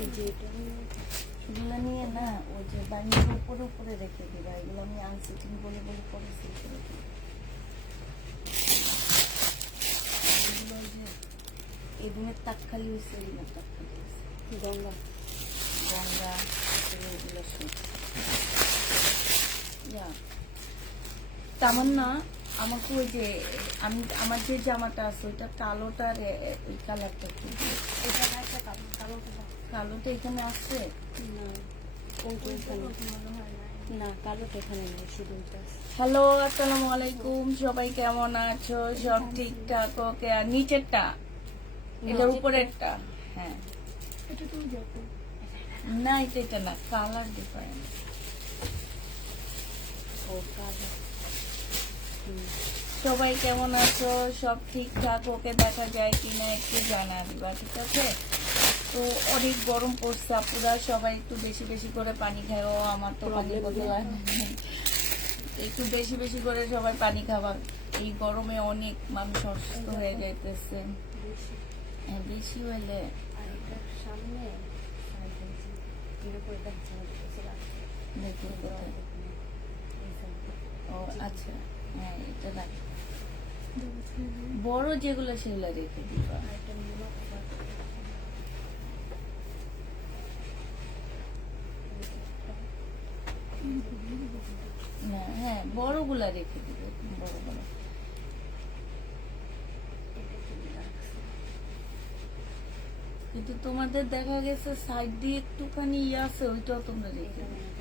এই যে এগুলো নিয়ে না ওই যে বানিয়ে উপরে উপরে রেখে দিবা, এগুলো আমি আনসিটিং বলে বলে করেছি। এগুলো যে এই রুমের তাক খালি হয়েছে, এই রুমের তাক খালি হয়েছে, গঙ্গা গঙ্গা এগুলো সব তেমন না। আমাকে ওই যে আমি আমার যে জামাটা আছে ওইটা কালোটার ওই কালারটা একটু কালোটা এখানে আছে না, কালোটা এখানে নেই, শুধু হ্যালো আসসালামু আলাইকুম, সবাই কেমন আছো? সব ঠিকঠাক? ওকে। আর নিচেরটা এটার উপরেরটা? হ্যাঁ, না এটা না, কালার ডিফারেন্স। ও কালার। সবাই কেমন আছো? সব ঠিকঠাক? ওকে দেখা যায় কিনা একটু জানা দিবা, ঠিক আছে? তো অনেক গরম পড়ছে আপুরা, সবাই একটু বেশি বেশি করে পানি খায়। ও আমার তো পানি বোতল একটু বেশি বেশি করে সবাই পানি খাবা, এই গরমে অনেক মানুষ অসুস্থ হয়ে যাইতেছে। হ্যাঁ, বেশি হইলে দেখুন কোথায়। ও আচ্ছা, হ্যাঁ এটা না, বড় যেগুলো সেগুলো রেখে দিবা। না, হ্যাঁ বড়গুলা রেখে দিবে, বড় বড়। কিন্তু তোমাদের দেখা গেছে সাইড দিয়ে একটুখানি ইয়ে আছে, ওইটাও তোমরা রেখে দিবে।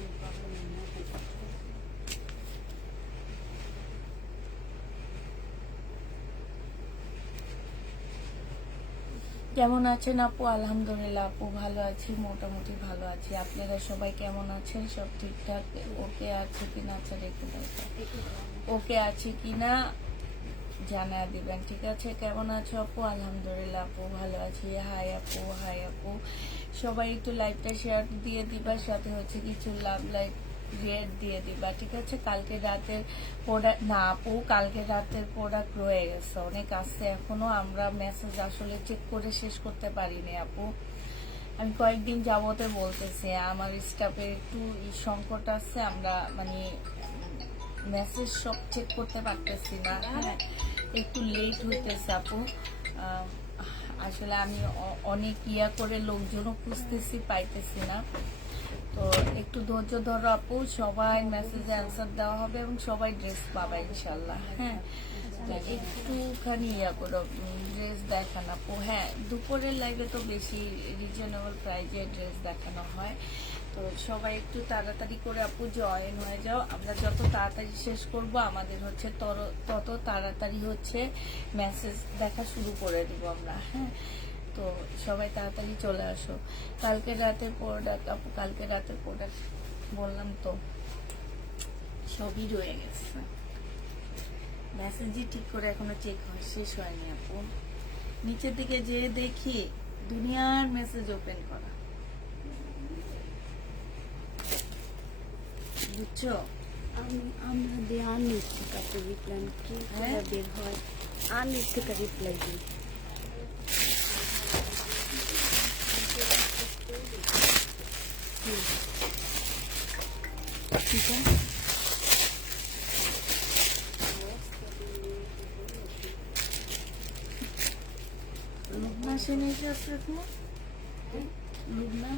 কেমন আছেন আপু? আলহামদুলিল্লাহ আপু ভালো আছি, মোটামুটি ভালো আছি। আপনারা সবাই কেমন আছেন? সব ঠিকঠাক? ওকে আছে কিনা? আচ্ছা রেখে দাও, ওকে আছে কিনা জানা দিবেন, ঠিক আছে? কেমন আছো আপু? আলহামদুলিল্লাহ আপু ভালো আছি। হাই আপু, হাই আপু। সবাই একটু লাইভটা শেয়ার দিয়ে দিবা, সাথে হচ্ছে কিছু লাভ লাইক রেট দিয়ে দিবা, ঠিক আছে? কালকে রাতের প্রোডাক্ট না আপু, কালকে রাতের প্রোডাক্ট রয়ে গেছে, অনেক আছে এখনো। আমরা মেসেজ আসলে চেক করে শেষ করতে পারিনি আপু। আমি কয়েকদিন যাবতে বলতেছি, আমার স্টাফের একটু সংকট আছে, আমরা মানে মেসেজ সব চেক করতে পারতেছি না। হ্যাঁ, একটু লেট হইতেছে আপু। আসলে আমি অনেক ইয়া করে লোকজনও খুঁজতেছি, পাইতেছি না। তো একটু ধৈর্য ধরো আপু, সবাই মেসেজে অ্যান্সার দেওয়া হবে এবং সবাই ড্রেস পাবে ইনশাল্লাহ। হ্যাঁ, একটুখানি ইয়া করো, ড্রেস দেখানো আপু। হ্যাঁ, দুপুরের লাইভে তো বেশি রিজনেবল প্রাইজে ড্রেস দেখানো হয়। তো সবাই একটু তাড়াতাড়ি করে আপু জয়েন হয়ে যাও। আমরা যত তাড়াতাড়ি শেষ করব আমাদের হচ্ছে তত তাড়াতাড়ি হচ্ছে মেসেজ দেখা শুরু করে দিব আমরা। হ্যাঁ, তো সবাই তাড়াতাড়ি চলে আসো। কালকে রাতের প্রোডাক্ট আপু, কালকে রাতের প্রোডাক্ট বললাম তো সবই রয়ে গেছে, মেসেজই ঠিক করে এখনো চেক শেষ হয়নি আপু। নিচের দিকে যে দেখি দুনিয়ার মেসেজ ওপেন করা, বুঝছো? আমাদের আনির থেকে রিপ্লাই কি বের হয়, আনির থেকে রিপ্লাই দিই। লুবনা সেনে আছে এখনো? লুবনা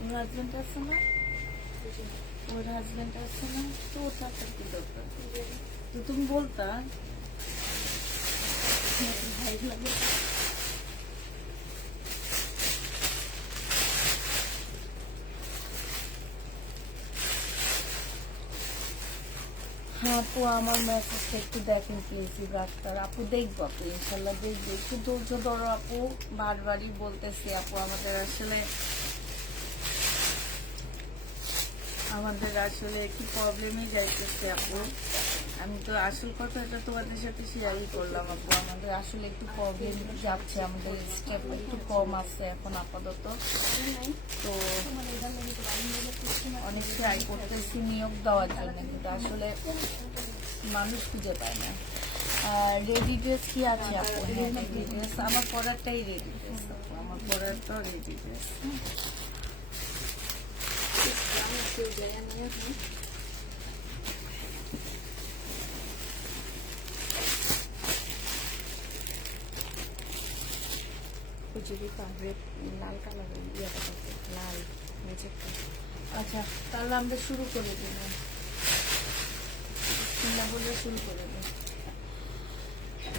ওর হাজবেন্ড আছে না? ওর হাজবেন্ড আছে না? তো ওর থাকার কি দরকার? তো তুমি বলতা ভাই লাগে। হ্যাঁ আপু, আমার মেসেজটা একটু দেখেন প্লিজ ডাক্তার। আপু দেখবো আপু, ইনশাল্লাহ দেখবো, একটু ধৈর্য ধরো আপু। বারবারই বলতেছি আপু, আমাদের আসলে একটু প্রবলেমই যাইতেছে আপু। আমি তো আসল কথাটা তোমাদের সাথে শেয়ারই করলাম আপু। আমাদের আসলে একটু প্রবলেম যাচ্ছে, আমাদের স্টেপ একটু কম আছে এখন আপাতত। তো অনেক ট্রাই করতেছি নিয়োগ দেওয়ার জন্য, কিন্তু আসলে মানুষ খুঁজে পায় না। রেডি ড্রেস কি আছে আপু? হ্যাঁ রেডি ড্রেস, আমার পরারটাই রেডি ড্রেস আপু, আমার পরারটাও রেডি ড্রেস। লাল কালার ইয়াটা লাল নিচেরটা। আচ্ছা তাহলে আমরা শুরু করে দেব, না বলে শুরু করে দেব।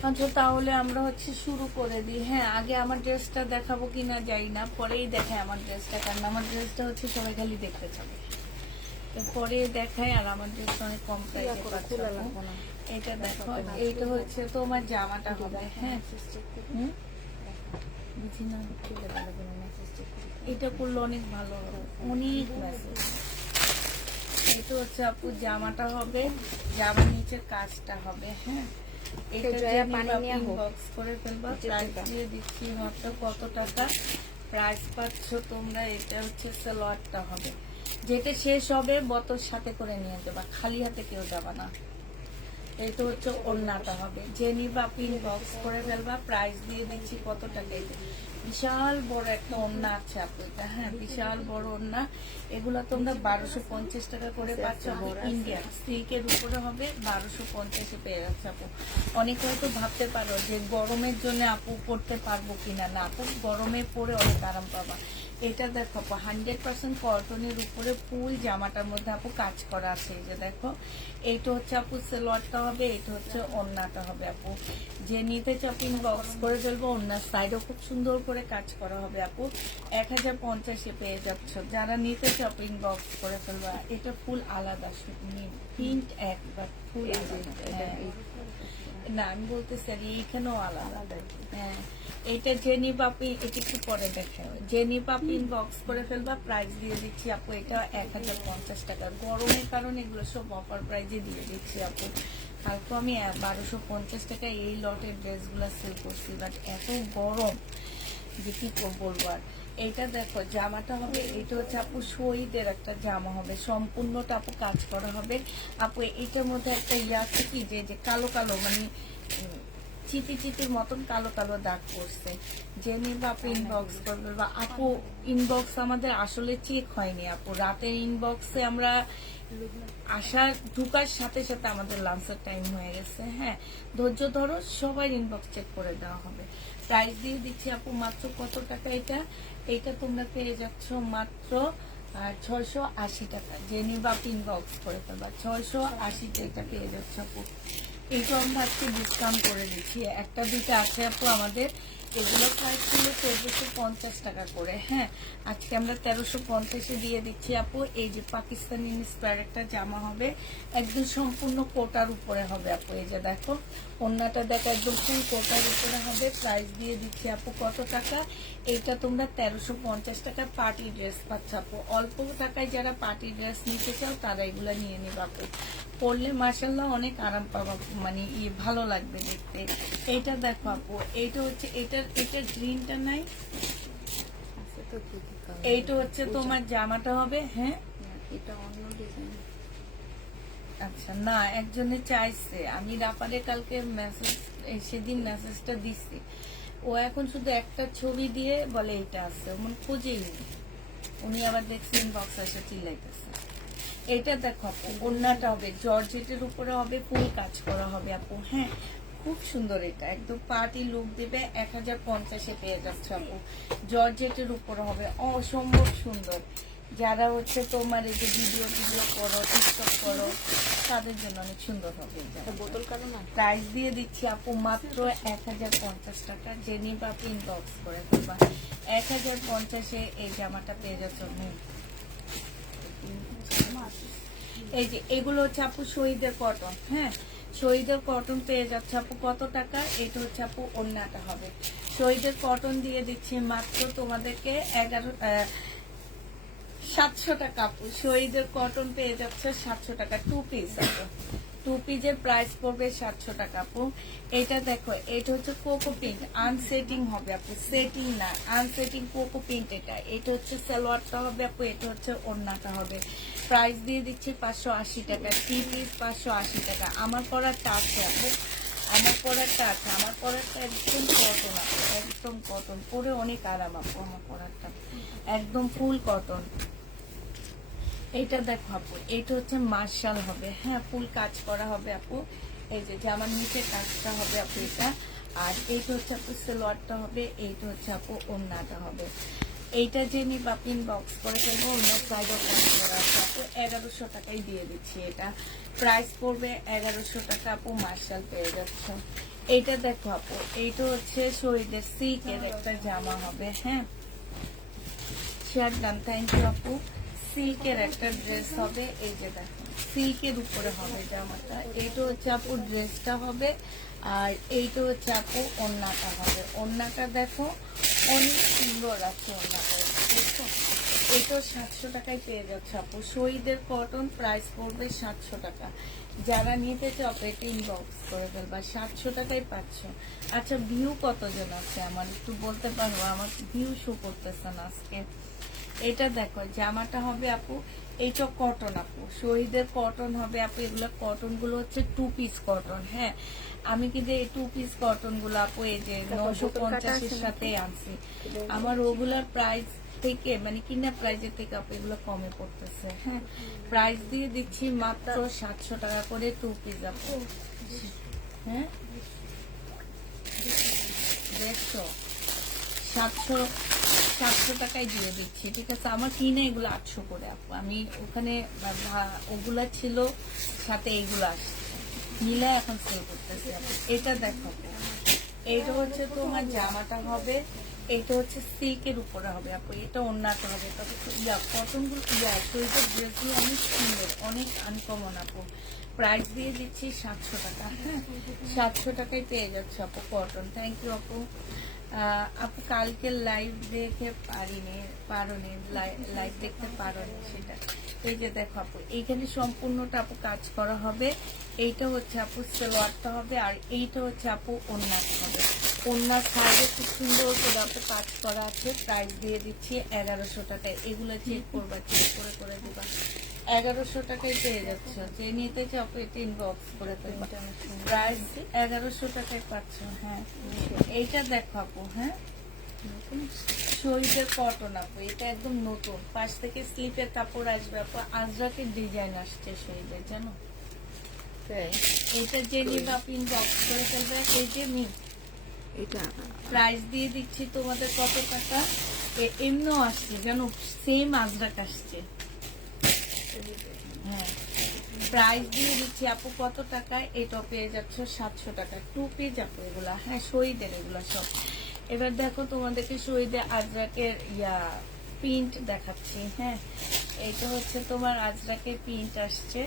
আচ্ছা তাহলে আমরা হচ্ছে শুরু করে দিই। হ্যাঁ আগে আমার ড্রেসটা দেখাবো কিনা যাই না, পরেই দেখায় আমার ড্রেসটা, কারণ আমার ড্রেসটা হচ্ছে সবাই খালি দেখতে চাবে, পরে দেখায়। আর আমার ড্রেসটা অনেক কম প্রাইসে পাচ্ছ। এটা দেখো, এইটা হচ্ছে তোমার জামাটা হবে। হ্যাঁ বুঝি না, এটা করলে অনেক ভালো হবে, অনেক মেসেজ। এটা হচ্ছে আপু জামাটা হবে, জামার নিচে কাজটা হবে। হ্যাঁ এটা বক্স করে ফেলবা, প্রাইস দিয়ে দিচ্ছি মাত্র কত টাকা, প্রাইস পাচ্ছ তোমরা। এটা হচ্ছে সালোয়ারটা হবে, যেটা শেষ হবে বোতল সাথে করে নিয়ে যাবা, খালি হাতে কেউ যাবা না। এটা হচ্ছে ওড়নাটা হবে, যে নিবা পিন বক্স করে ফেলবা, প্রাইস দিয়ে দিচ্ছি কত টাকা। এটা বিশাল বড় একটা ওড়না আছে আপু, এটা হ্যাঁ বিশাল বড় ওড়না। এগুলো তোমরা 1250 টাকা করে পাচ্ছ ইন্ডিয়ান সিল্কের উপরে হবে, 1250-এ পেয়ে যাচ্ছে আপু। অনেকে হয়তো ভাবতে পারো যে গরমের জন্য আপু পরতে পারবো কিনা, না আপু গরমে পরে অনেক আরাম পাবা। এটা দেখো আপু 100% কটনের উপরে ফুল জামাটার মধ্যে আপু কাজ করা আছে। এই যে দেখো, এইটা হচ্ছে আপু সালোয়ারটা হবে, এটা হচ্ছে ওড়নাটা হবে আপু। যে নিতে চপিং বক্স করে ফেলবো, ওড়নার সাইডও খুব সুন্দর করে কাজ করা হবে আপু। 1050-এ পেয়ে যাচ্ছ যারা নিতে চপিং বক্স করে ফেলবো। এটা ফুল আলাদা প্রিন্ট এক বা ফুল না, আমি বলতেছি আর এইখানেও আলাদা। হ্যাঁ এটা জেনি পাপি, এটা একটু পরে দেখাও। জেনি পাপি বক্স করে ফেলবা, প্রাইস দিয়ে দিচ্ছি আপু এটা 1050 টাকা। গরমের কারণে এগুলো সব অফার প্রাইজে দিয়ে দিচ্ছি আপু। কালকে আমি 1250 টাকা এই লটের ড্রেসগুলো সেল করছি, বাট এত গরম যে কি বলবো আর। এইটা দেখো জামাটা হবে, এটা হচ্ছে আপু শহীদের একটা জামা হবে, সম্পূর্ণটা আপু কাজ করা হবে আপু। এটার মধ্যে একটা ইয়ে আছে কি, যে কালো কালো মানে চিতি চিতির মতন কালো কালো দাগ পড়ছে। যে নিবা আপু ইনবক্স করবে, বা আপু ইনবক্স আমাদের আসলে চেক হয়নি আপু, রাতের ইনবক্সে আমরা আসার ঢুকার সাথে সাথে আমাদের লাঞ্চের টাইম হয়ে গেছে। হ্যাঁ ধৈর্য ধরো, সবাই ইনবক্স চেক করে দেওয়া হবে। প্রাইস দিয়ে দিচ্ছি আপু মাত্র কত টাকা। এটা তোমরা পেয়ে যাচ্ছ মাত্র 680 টাকা। যে নিবা ইনবক্স করে ফেলবা, 680 টাকা পেয়ে যাচ্ছ আপু। এইটা আমরা আজকে ডিসকাউন্ট করে দিচ্ছি, একটা দুইটা আছে আপু আমাদের। এগুলো প্রাইস ছিল 1450 টাকা করে। হ্যাঁ আজকে আমরা 1350-এ দিয়ে দিচ্ছি আপু। এই যে পাকিস্তানি ইন্সপায়ার একটা জামা হবে, একদম সম্পূর্ণ কোটার উপরে হবে আপু। এই যে দেখো ওড়নাটা দেখো, একদম ফুল কোটার উপরে হবে। প্রাইস দিয়ে দিচ্ছি আপু কত টাকা। এইটা তোমরা 1350 টাকা পার্টি ড্রেস পাচ্ছ আপু। অল্প টাকায় যারা পার্টি ড্রেস নিতে চাও তারা এগুলো নিয়ে নিবা আপু। পরলে মার্শাল্লাহ অনেক আরাম পাবা, মানে ভালো লাগবে দেখতে। এইটা দেখো আপু, এইটা হচ্ছে এটা গ্রিনটা নাই, এইটা হচ্ছে তোমার জামাটা হবে। হ্যাঁ এটা অন্য ডিজাইন। আচ্ছা না, একজনে চাইছে, আমি রাপারে কালকে মেসেজ, সেদিন মেসেজটা দিচ্ছি, ও এখন শুধু একটা ছবি দিয়ে বলে এটা আছে, মন খুঁজেই নি। উনি আবার দেখছি ইনবক্স এসে চিল্লাইতেছে। এটা দেখো আপু ওড়নাটা হবে জর্জেটের উপরে হবে, ফুল কাজ করা হবে আপু। হ্যাঁ খুব সুন্দর, এটা একদম পার্টি লুক দেবে। 1050-এ পেয়ে যাচ্ছে আপু, জর্জেটের উপরে হবে, অসম্ভব সুন্দর। যারা হচ্ছে তোমার এই যে ভিডিও করো, টিকটক করো, তাদের জন্য অনেক সুন্দর হবে। বোতল কালো না, প্রাইস দিয়ে দিচ্ছি আপু মাত্র 1050 টাকা। যে নিবা ইনবক্স করে ফেলবা, 1050-এ এই জামাটা পেয়ে যাচ্ছ। এই যে এগুলো হচ্ছে আপু শহীদের কটন। হ্যাঁ শহীদের কটন পেয়ে যাচ্ছে আপু কত টাকা। এটা হচ্ছে আপু ওড়নাটা হবে, শহীদের কটন দিয়ে দিচ্ছি মাত্র তোমাদেরকে 700 টাকা আপু। শহীদের কটন পেয়ে যাচ্ছে 700 টাকা, 2 পিস আপু। 2 পিসের প্রাইস পড়বে 700 টাকা আপু। এটা দেখো, এটা হচ্ছে কোকো পিঙ্ক, আনসেটিং হবে আপু, সেটিং না আনসেটিং কোকো পিঙ্ক। এটা হচ্ছে সালোয়ারটা হবে আপু, এটা হচ্ছে ওড়নাটা হবে। প্রাইস দিয়ে দিচ্ছি 580 টাকা, 3 পিস 580 টাকা। আমার করাটা আছে আপু, আমার পরারটা আছে, আমার পরারটা একদম কটন আপু, একদম কটন, পরে অনেক আরাম আপু আমার পরারটা, একদম ফুল কটন। এইটা দেখো আপু, এইটা হচ্ছে মার্শাল হবে, হ্যাঁ ফুল কাজ করা হবে আপু। এই যে জামার নিচে কাজটা হবে আপু এটা। আর এইটা হচ্ছে আপু সালোয়ারটা হবে, এইটা হচ্ছে আপু ওড়নাটা হবে। এইটা যে নিবা আপনি বক্স করে ফেলবো, অন্য সাইডও কাজ করা আছে আপু। 1100 টাকায় দিয়ে দিচ্ছি এটা, প্রাইস পড়বে 1100 টাকা আপু। মার্শাল পেয়ে যাচ্ছে। এইটা দেখো আপু, এইটা হচ্ছে শহীদের সিল্কের একটা জামা হবে, হ্যাঁ শেয়ার ডান, থ্যাংক ইউ আপু। সিল্কের একটা ড্রেস হবে, এই যে দেখো সিল্কের উপরে হবে জামাটা। এইটা হচ্ছে আপু ড্রেসটা হবে, আর এইটা হচ্ছে আপু ওড়নাটা হবে। ওড়নাটা দেখো অনেক সুন্দর আছে ওড়নাটা, দেখছো। এটাও 700 টাকায় পেয়ে যাচ্ছে আপু, শহীদের কটন, প্রাইস পড়বে 700 টাকা। যারা নিতে চাও এটা ইনবক্স করে ফেলবা, 700 টাকায় পাচ্ছ। আচ্ছা ভিউ কতজন আছে আমার একটু বলতে পারবো, আমার ভিউ শো করতেছে না আজকে। এটা দেখো জামাটা হবে আপু, এইটা কটন আপু, শহীদের কটন হবে আপু। এগুলো কটন গুলো হচ্ছে 2 পিস কটন, হ্যাঁ আমি কিন্তু এই 2 পিস কটন গুলো আপু এই যে 950 এর সাথে আনছি। আমার ওগুলার প্রাইস থেকে মানে কিনা প্রাইজের থেকে আপু এগুলো কমে পড়তেছে, হ্যাঁ প্রাইস দিয়ে দিচ্ছি মাত্র 700 টাকা করে 2 পিস আপু, হ্যাঁ দেখছো 700 700 টাকায় দিয়ে দিচ্ছি, ঠিক আছে। আমার কিনে এগুলো 800 করে আপু, আমি ওখানে ওগুলা ছিল সাথে এইগুলো আসছে মিলে এখন সেল করতেছি আপু। এটা দেখো আপু, এইটা হচ্ছে তোমার জামাটা হবে, এটা হচ্ছে সিল্কের উপরে হবে আপু, এটা ওড়নাটা হবে। তবে কটন গুলো শরীরের ড্রেসগুলো অনেক সুন্দর, অনেক আনকমন আপু। প্রাইস দিয়ে দিচ্ছি 700 টাকা, হ্যাঁ 700 টাকায় পেয়ে যাচ্ছে আপু কটন। থ্যাংক ইউ আপু। আপু কালকে লাইভ দেখে পারোনি লাইভ দেখতে পারোনি সেটা। এই যে দেখো আপু, এইখানে সম্পূর্ণটা আপু কাজ করা হবে। এইটা হচ্ছে আপু সালোয়ারটা হবে, আর এইটা হচ্ছে আপু ওড়নাটা হবে। ওড়নার সাইডে খুব সুন্দর করে আপু কাজ করা আছে। প্রাইস দিয়ে দিচ্ছি 1100 টাকায়। এগুলো চেক করবা, চেক করে দিবা, 1100 টাকায় পেয়ে যাচ্ছে। যে নিতে চাও আপু এটা ইনবক্স করে ফেলবা, প্রাইস 1100 টাকায় পাচ্ছ। হ্যাঁ এইটা দেখো আপু, হ্যাঁ শহীদের কটন আপু, এটা একদম নতুন, পাশ থেকে স্লিপের কাপড় আসবে আপু। আজরাকের ডিজাইন আসছে শহীদের, জানো এটা যে নিবা আপনি ইনবক্স করে ফেলবে। এই যে এটা প্রাইস দিয়ে দিচ্ছি তোমাদের কত টাকা, এমনিও আসছে জানো, সেম আজরাক আসছে, হ্যাঁ প্রাইস দিয়ে দিচ্ছি আপু কত টাকা, এটা পেয়ে যাচ্ছ 700 টাকা। 2 পিস আপু এগুলা, হ্যাঁ শহীদের এগুলা সব। এবার দেখো তোমাদেরকে শহীদের আজরাকের প্রিন্ট দেখাচ্ছি, হ্যাঁ এইটা হচ্ছে তোমার আজরাকের প্রিন্ট আসছে।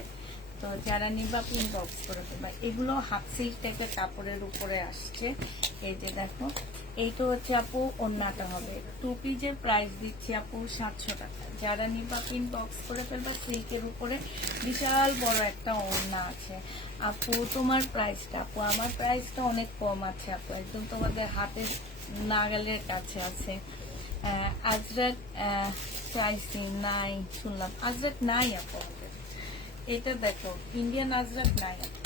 তো যারা নিবা প্রিন্ট বক্স করে দেবা। এগুলো হাফ সিল্ক টাইপের কাপড়ের উপরে আসছে। এই যে দেখো এইটা হচ্ছে আপু ওড়নাটা হবে। 2 পিসের প্রাইস দিচ্ছি আপু 700 টাকা। যারা নিবা প্রিন্ট বক্স করে ফেলবা। সিল্কের উপরে বিশাল বড় একটা ওড়না আছে আপু। তোমার প্রাইসটা আপু, আমার প্রাইসটা অনেক কম আছে আপু, একদম তোমাদের হাতের নাগালের কাছে আছে। আজরাক প্রাইসিং নাই শুনলাম, আজরাক নাই আপু আমাদের। এটা দেখো ইন্ডিয়ান আজরাক নাই আপু।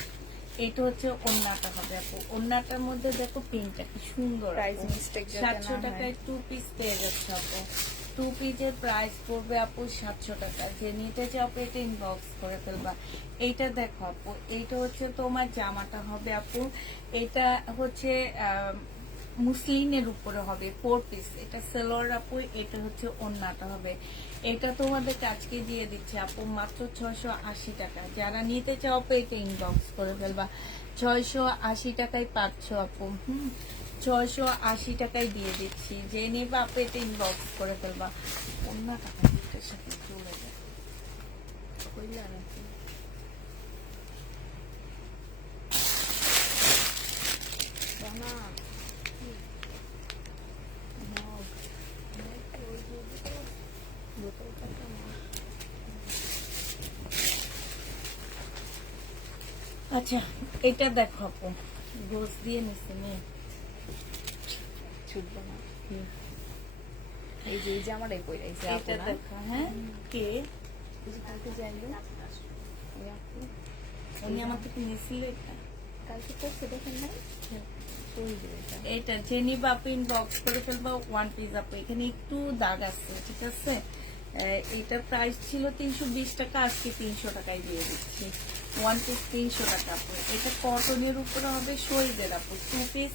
এটা হচ্ছে ওড়নাটা হবে আপু, ওড়নাটার মধ্যে দেখো প্রিন্টটা কি সুন্দর। 700 টাকায় 2 পিস পেয়ে যাচ্ছে আপু। 2 পিসের প্রাইস পড়বে আপু 700 টাকা। যে নিতে চাও আপু এটা ইনবক্স করে ফেলবা। এইটা দেখো আপু, এইটা হচ্ছে তোমার জামাটা হবে আপু। এটা হচ্ছে মুসলিনের উপরে হবে 4 পিস। এটা সালোয়ার আপু, এটা হচ্ছে ওড়নাটা হবে। এটা তোমাদের আজকে দিয়ে দিচ্ছে আপু মাত্র 680 টাকা। যারা নিতে চাও আপু এটা ইনবক্স করে ফেলবা। 680 টাকায় পাচ্ছ আপু, 680 টাকায় দিয়ে দিচ্ছি। যে নিবা আপু এটা ইনবক্স করে ফেলবা। ওড়নাটা এটার সাথে চলে যায় কইলা নাকি? আচ্ছা এটা দেখো আপু, গোস দিয়ে নিছে মেয়ে ছুটবে না। এই যে জামাটাই কই রাইছে আপু এটা না? দেখো, হ্যাঁ কে এই যে কালকে যাইলো ওই আপু উনি আমার থেকে নিয়েছিল এটা। কালকে করছে দেখেন না এটা জেনি বাপু ইনবক্স করে ফেলবো, ওয়ান পিস আপু এখানে একটু দাগ আছে, ঠিক আছে। এটার প্রাইস ছিল 320 টাকা, আজকে 300 টাকায় দিয়ে দিচ্ছি। ওয়ান পিস 300 টাকা আপু। এটা কটনের উপরে হবে, শরীরের আপু। 2 পিস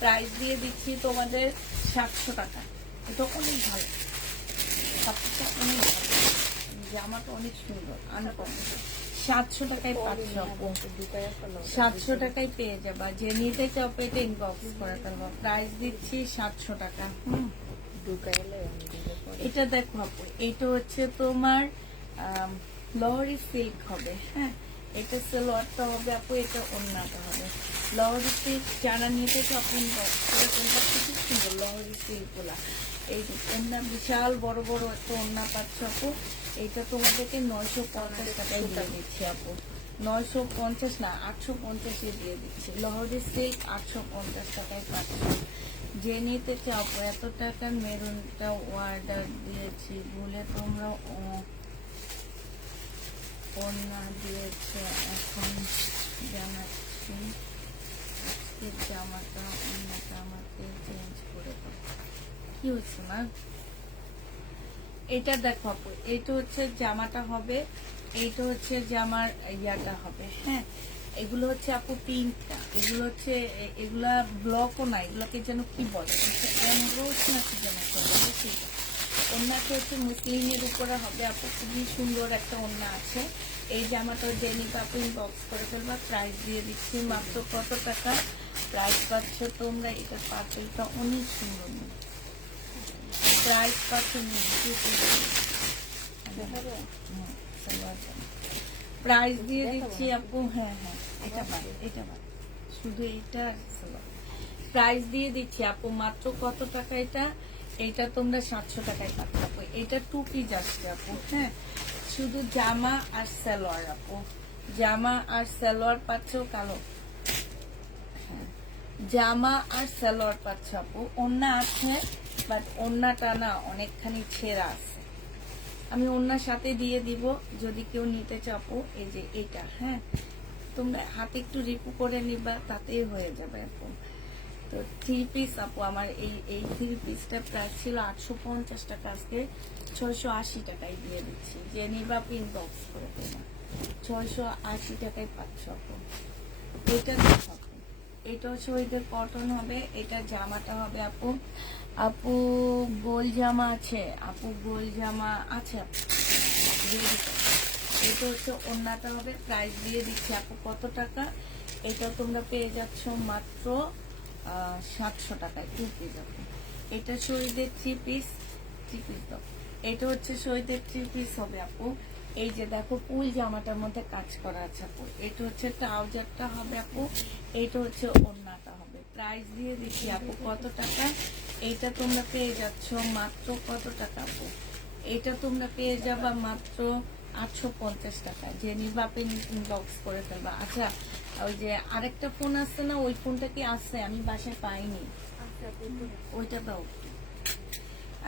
প্রাইস দিয়ে দিচ্ছি তোমাদের 700 টাকা। এটা অনেক ভালো, কাপড়টা অনেক ভালো, জামাটা অনেক সুন্দর, আনকমন। 700 টাকায় পাচ্ছ আপু, 700 টাকায় পেয়ে যাবা। যে নিতে চাও পেটে ইনবক্স করে ফেলবো। প্রাইস দিচ্ছি 700 টাকা। এটা দেখো আপু, এটা হচ্ছে তোমার লহরি সিল্ক হবে, হ্যাঁ। এটা সালোয়ারটা হবে আপু, এটা ওড়নাটা হবে লহরি সিল্ক। যারা নিতে চাও আপনি ইনবক্স করে ফেলবো। খুব সুন্দর লহরি সিল্ক গুলা। এই যে ওড়না, বিশাল বড় বড় একটা ওড়না পাচ্ছ আপু। এটা তোমাদেরকে 950 টাকায় দিয়ে দিচ্ছি আপু। 950 না, 850 দিয়ে দিচ্ছি। লহরি সিল্ক 850 টাকায় পাচ্ছ। যে নিতে চাও, এত টাকার মেরুনটা অর্ডার দিয়েছি বলে তোমরা ওড়না দিয়েছে, এখন জানাচ্ছি আজকের জামাটা ওড়নাটা আমাকে চেঞ্জ করে দাও। কি হচ্ছে না? এটা দেখো আপু, এটা হচ্ছে জামাটা হবে, এইটা হচ্ছে জামার ইয়াটা হবে, হ্যাঁ। এগুলো হচ্ছে আপু পিঙ্কটা, এগুলো হচ্ছে এগুলা ব্লকও না, এগুলোকে যেন কি বলে, এমব্রোস না কি যেন বলে সেটা। ওড়নাটা হচ্ছে মুসলিমের উপরে হবে আপু, খুবই সুন্দর একটা ওড়না আছে। এই জামাটা জেনি আপু ইনবক্স করে ফেলবা। প্রাইস দিয়ে দিচ্ছি মাত্র কত টাকা? প্রাইস পাচ্ছ তোমরা, এটা পার্সেলটা অনেক সুন্দর, প্রাইস পাচ্ছ প্রাইস দিয়ে দিচ্ছি আপু। হ্যাঁ হ্যাঁ, এটা বাদ, এটা বাদ, শুধু এটা প্রাইস দিয়ে দিচ্ছি আপু মাত্র কত টাকা? এটা এটা তোমরা 700 টাকায় পাচ্ছ আপু। এটা 2 পিস আসছে আপু, হ্যাঁ। শুধু জামা আর সালোয়ার আপু, জামা আর সালোয়ার পাচ্ছ কালো, হ্যাঁ, জামা আর সালোয়ার পাচ্ছ আপু। ওড়না আছে, বাট ওড়নাটা না অনেকখানি ছেঁড়া আছে। আমি ওড়নার সাথে দিয়ে দিব যদি কেউ নিতে চাপো। এই যে এটা, হ্যাঁ, তোমরা হাতে একটু রিপু করে নিবা, তাতেই হয়ে যাবে আপু। তো 3 পিস আপু আমার এই 3 পিসটা প্রাইস ছিল 850 টাকা, আজকে 680 টাকায় দিয়ে দিচ্ছি। যে নিবা পিন বক্স করে দেবা, 680 টাকায় পাচ্ছ আপু। এটা দেখো আপু, এটা শহীদের কটন হবে। এটা জামাটা হবে আপু, আপু গোল জামা আছে আপু, গোল জামা আছে আপু। এটা হচ্ছে ওড়নাটা হবে। প্রাইস দিয়ে দিচ্ছি আপু কত টাকা? এটা তোমরা পেয়ে যাচ্ছ মাত্র 700 টাকায় 2 পিস আপু। এটা শহীদের 3 পিস, 3 পিস দাও। এটা হচ্ছে শহীদের 3 পিস হবে আপু। এই যে দেখো ফুল জামাটার মধ্যে কাজ করা আছে আপু। এটা হচ্ছে ট্রাউজারটা হবে আপু, এটা হচ্ছে ওড়নাটা হবে। প্রাইস দিয়ে দিচ্ছি আপু কত টাকা? এইটা তোমরা পেয়ে যাচ্ছ মাত্র কত টাকা আপু? এটা তোমরা পেয়ে যাবা মাত্র 850 টাকা। যে নিবা ইনবক্স করে ফেলবা। আচ্ছা, ওই যে আরেকটা ফোন আসছে না, ওই ফোনটা কি আসছে? আমি বাসায় পাইনি, ওইটা দাও।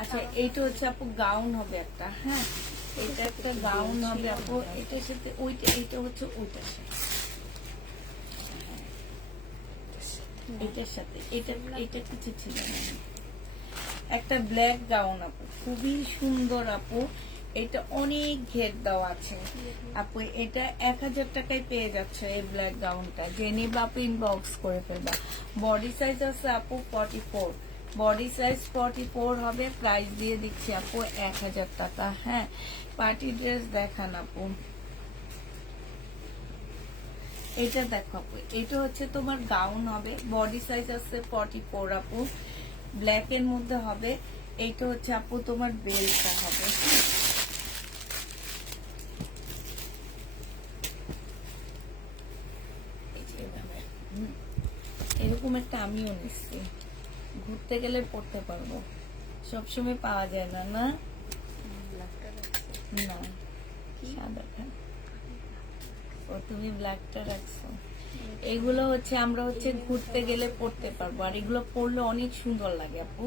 আচ্ছা, এইটা হচ্ছে আপু গাউন হবে একটা, হ্যাঁ, এটা একটা গাউন হবে আপু। এটার সাথে ওইটা, এইটা হচ্ছে ওইটার সাথে, এটার সাথে এটা, এটা কিছু ছিল না। একটা ব্ল্যাক গাউন আপু, খুবই সুন্দর আপু। এটা অনেক ঘের দেওয়া আছে আপু। এটা 1000 টাকায় পেয়ে যাচ্ছে এই ব্ল্যাক গাউনটা। জেনি বাপু ইনবক্স করে ফেলবা। বডি সাইজ আছে আপু 44, বডি সাইজ 44 হবে। প্রাইস দিয়ে দিচ্ছি আপু 1000 টাকা, হ্যাঁ। পার্টি ড্রেস দেখান আপু। এটা দেখো আপু, এটা হচ্ছে তোমার গাউন হবে। বডি সাইজ আছে 44 আপু, ব্ল্যাক এর মধ্যে হবে। এইটা হচ্ছে আপু তোমার বেলটা হবে। এরকম একটা আমিও নিচ্ছি, ঘুরতে গেলে পড়তে পারবো, সবসময় পাওয়া যায় না। না না, সাদা খান ও, তুমি ব্ল্যাকটা রাখছো। এগুলো হচ্ছে আমরা হচ্ছে ঘুরতে গেলে পড়তে পারবো, আর এগুলো পরলে অনেক সুন্দর লাগে আপু।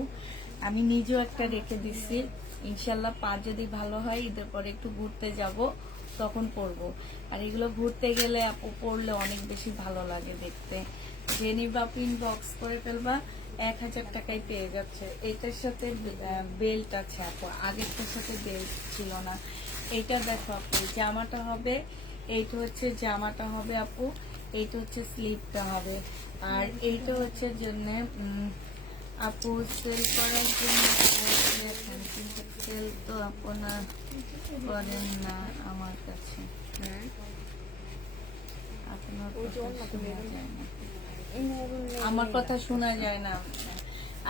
আমি নিজেও একটা রেখে দিচ্ছি, ইনশাল্লাহ পা যদি ভালো হয় ঈদের পরে একটু ঘুরতে যাব, তখন পরবো। আর এগুলো ঘুরতে গেলে আপু পরলে অনেক বেশি ভালো লাগে দেখতে। যে নিবা আপু ইনবক্স করে ফেলবা, 1000 টাকায় পেয়ে যাচ্ছে। এইটার সাথে বেল্ট আছে আপু, আগেরটার সাথে বেল্ট ছিল না। এইটা দেখো আপু, জামাটা হবে, এইটা হচ্ছে জামাটা হবে আপু, এইটা হচ্ছে স্লিপটা হবে। আর এইটা হচ্ছে জন্য আপু সেল করার জন্য দেখেন, কিন্তু সেল তো আপনার করেন না আমার কাছে, আপনার কথা শোনা যায় না, আমার কথা শোনা যায় না।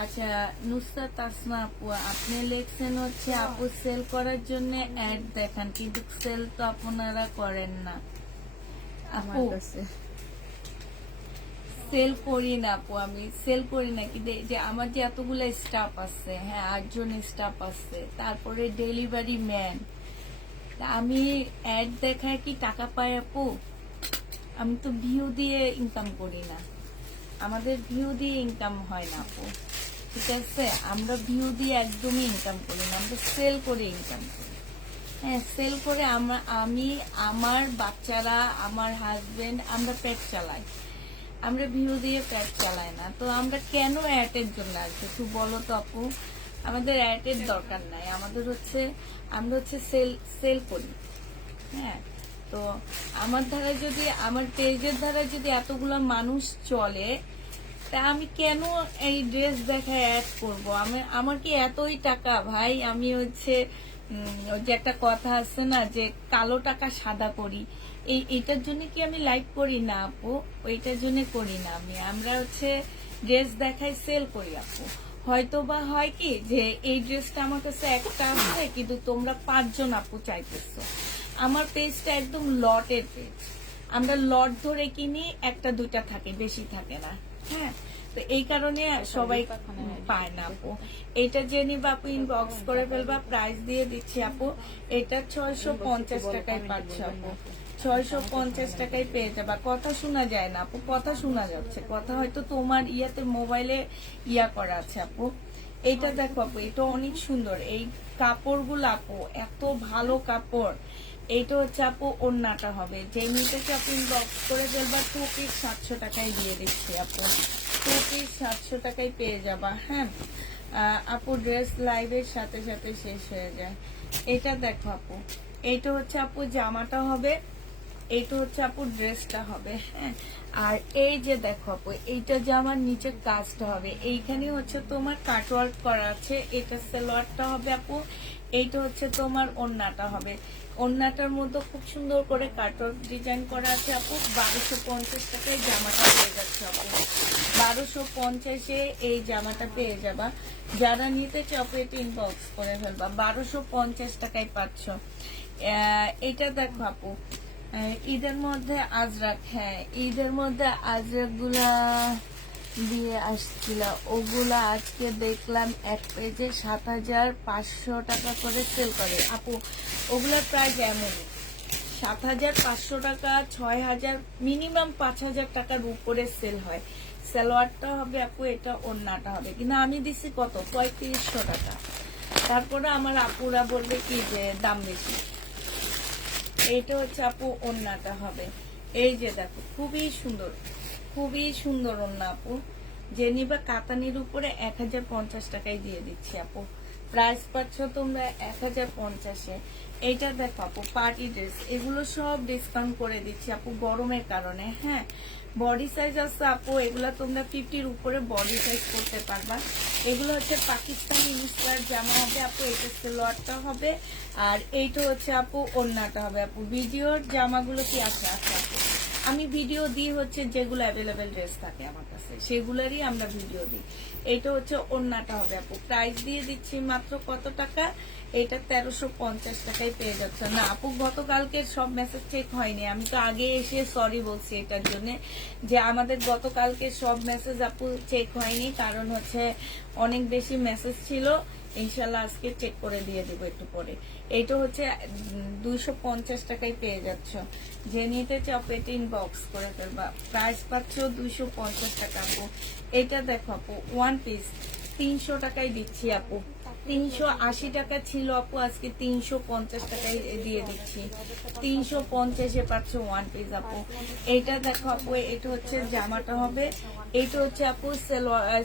আচ্ছা নুসরাত তাসমা আপু, আপনি লিখছেন হচ্ছে আপু সেল করার জন্য অ্যাড দেখান, কিন্তু সেল তো আপনারা করেন না আপু। সেল করি না আপু, আমি সেল করি না। কি যে আমার যে এতগুলো স্টাফ আছে, হ্যাঁ 8 জন স্টাফ আছে, তারপরে ডেলিভারি ম্যান, আমি অ্যাড দেখায় কি টাকা পাই আপু? আমি তো ভিউ দিয়ে ইনকাম করি না, আমাদের ভিউ দিয়ে ইনকাম হয় না আপু, ঠিক আছে? আমরা ভিউ দিয়ে একদমই ইনকাম করি না, আমরা সেল করে ইনকাম করি। হ্যাঁ সেল করে আমি আমার বাচ্চারা, আমার হাজবেন্ড, আমরা পেট চালাই, আমরা ভিউ দিয়ে পেট চালাই না। তো আমরা কেন অ্যাডের জন্য আসবো একটু বলো তো আপু? আমাদের অ্যাডের দরকার নাই, আমাদের হচ্ছে আমরা হচ্ছে সেল করি। হ্যাঁ তো আমার ধারা যদি, আমার পেজের ধারা যদি এতগুলো মানুষ চলে, তা আমি কেন এই ড্রেস দেখায় অ্যাড করবো? আমার কি এতই টাকা ভাই? আমি হচ্ছে ওই যে একটা কথা আছে না, যে কালো টাকা সাদা করি, এইটার জন্য কি আমি লাইক করি না আপু? ওইটার জন্য করি না আমরা হচ্ছে ড্রেস দেখাই সেল করি আপু। হয়তো বা হয় কি যে এই ড্রেসটা আমার কাছে একটা আছে, কিন্তু তোমরা 5 জন আপু চাইতেছো। আমার পেজটা একদম লটের পেজ, আমরা লট ধরে কিনি, একটা দুইটা থাকে, বেশি থাকে না। হ্যাঁ তো এই কারণে সবাই পায় না আপু। এটা যে নিবা আপু ইনবক্স করে ফেলবা, প্রাইস দিয়ে দিচ্ছি আপু। এটা 650 টাকায় পাচ্ছ আপু, 650 টাকায় পেয়ে যাবা। কথা শোনা যায় না আপু, কথা শোনা যাচ্ছে, কথা হয়তো তোমার ইয়াতে মোবাইলে ইয়া করা আছে আপু। এইটা দেখো আপু, এটা অনেক সুন্দর, এই কাপড়গুলো আপু এত ভালো কাপড়। এইটা হচ্ছে আপু ওড়নাটা হবে, যে নিতে আপু ইনবক্স করে ফেলবা, 2 পিস 700 টাকায় দিয়ে দিচ্ছি আপু, 2 পিস 700 টাকায় পেয়ে যাবা। হ্যাঁ আপু ড্রেস লাইভের সাথে সাথে শেষ হয়ে যায়। এটা দেখো আপু, এইটা হচ্ছে আপু জামাটা হবে, এইটা হচ্ছে আপু ড্রেসটা হবে। হ্যাঁ আর এই যে দেখো আপু, এইটা জামার নিচে কাজটা হবে, এইখানে হচ্ছে তোমার কাটওয়ার্ক করা আছে, এটা সালোয়ারটা হবে আপু, এইটা হচ্ছে তোমার ওড়নাটা হবে। ওড়নাটার মধ্যে খুব সুন্দর করে কাটওয়ার্ক ডিজাইন করা আছে আপু। 1250 টাকায় জামাটা পেয়ে যাচ্ছে আপু, 1250-এ এই জামাটা পেয়ে যাবা। যারা নিতে চাও এটা ইনবক্স করে ফেলবা, 1250 টাকায় পাচ্ছ। এটা দেখো আপু, ঈদের মধ্যে আজরাক, হ্যাঁ ঈদের মধ্যে আজরাক গুলা দিয়ে আসছিল, ওগুলা আজকে দেখলাম এক পেজে 7500 টাকা করে সেল করে আপু। ওগুলার প্রাইস এমন 7500 টাকা, 6000, মিনিমাম 5000 টাকার উপরে সেল হয়। সালোয়ারটা হবে আপু, এটা ওড়নাটা হবে, কিন্তু আমি দিছি কত, 3500 টাকা। তারপরে আমার আপুরা বলবে কি যে দাম বেশি। এইটা হচ্ছে আপু ওড়নাটা হবে, এই যে দেখো খুবই সুন্দর, খুবই সুন্দর ওড়না আপু। যে নিবা কাতানির উপরে 1050 টাকায় দিয়ে দিচ্ছি আপু, প্রাইস পাচ্ছ তোমরা 1050-এ। এইটা দেখো আপু পার্টি ড্রেস, এগুলো সব ডিসকাউন্ট করে দিচ্ছি আপু গরমের কারণে। হ্যাঁ বডি সাইজ আছে আপু, এগুলা তোমরা 50-র উপরে বডি সাইজ করতে পারবা। এগুলো হচ্ছে পাকিস্তানি ইনস্পায়ার জামা হবে আপু, এটা সালোয়ারটা হবে, আর এইটা হচ্ছে আপু ওড়নাটা হবে আপু। ভিডিওর জামাগুলো কি আছে আছে আপু, আমি ভিডিও দিই হচ্ছে যেগুলো অ্যাভেলেবেল ড্রেস থাকে আমার কাছে, সেগুলোরই আমরা ভিডিও দিই। এইটা হচ্ছে ওড়নাটা হবে আপু, প্রাইস দিয়ে দিচ্ছি মাত্র কত টাকা, এটা 1350 টাকায় পেয়ে যাচ্ছে। না আপু গতকালকে সব মেসেজ চেক হয়নি, আমি তো আগে এসে সরি বলছি এটার জন্য, যে আমাদের গতকালকে সব মেসেজ আপু চেক হয়নি, কারণ হচ্ছে অনেক বেশি মেসেজ ছিল। ইনশাল্লাহ আজকে চেক করে দিয়ে দেবো একটু পরে। এইটা হচ্ছে 250 টাকায় পেয়ে যাচ্ছ, যে নিতে চাও পেটে ইনবক্স করে ফেলবা, প্রাইস পাচ্ছ 250 টাকা আপু। এটা দেখো আপু ওয়ান পিস 300 টাকায় দিচ্ছি আপু, 380 টাকা ছিল আপু, আজকে 350 টাকায় দিয়ে দিচ্ছি। 350-এ পাচ্ছ ওয়ান পিস আপু। এইটা দেখো আপু, এটা হচ্ছে জামাটা হবে, এইটা হচ্ছে আপু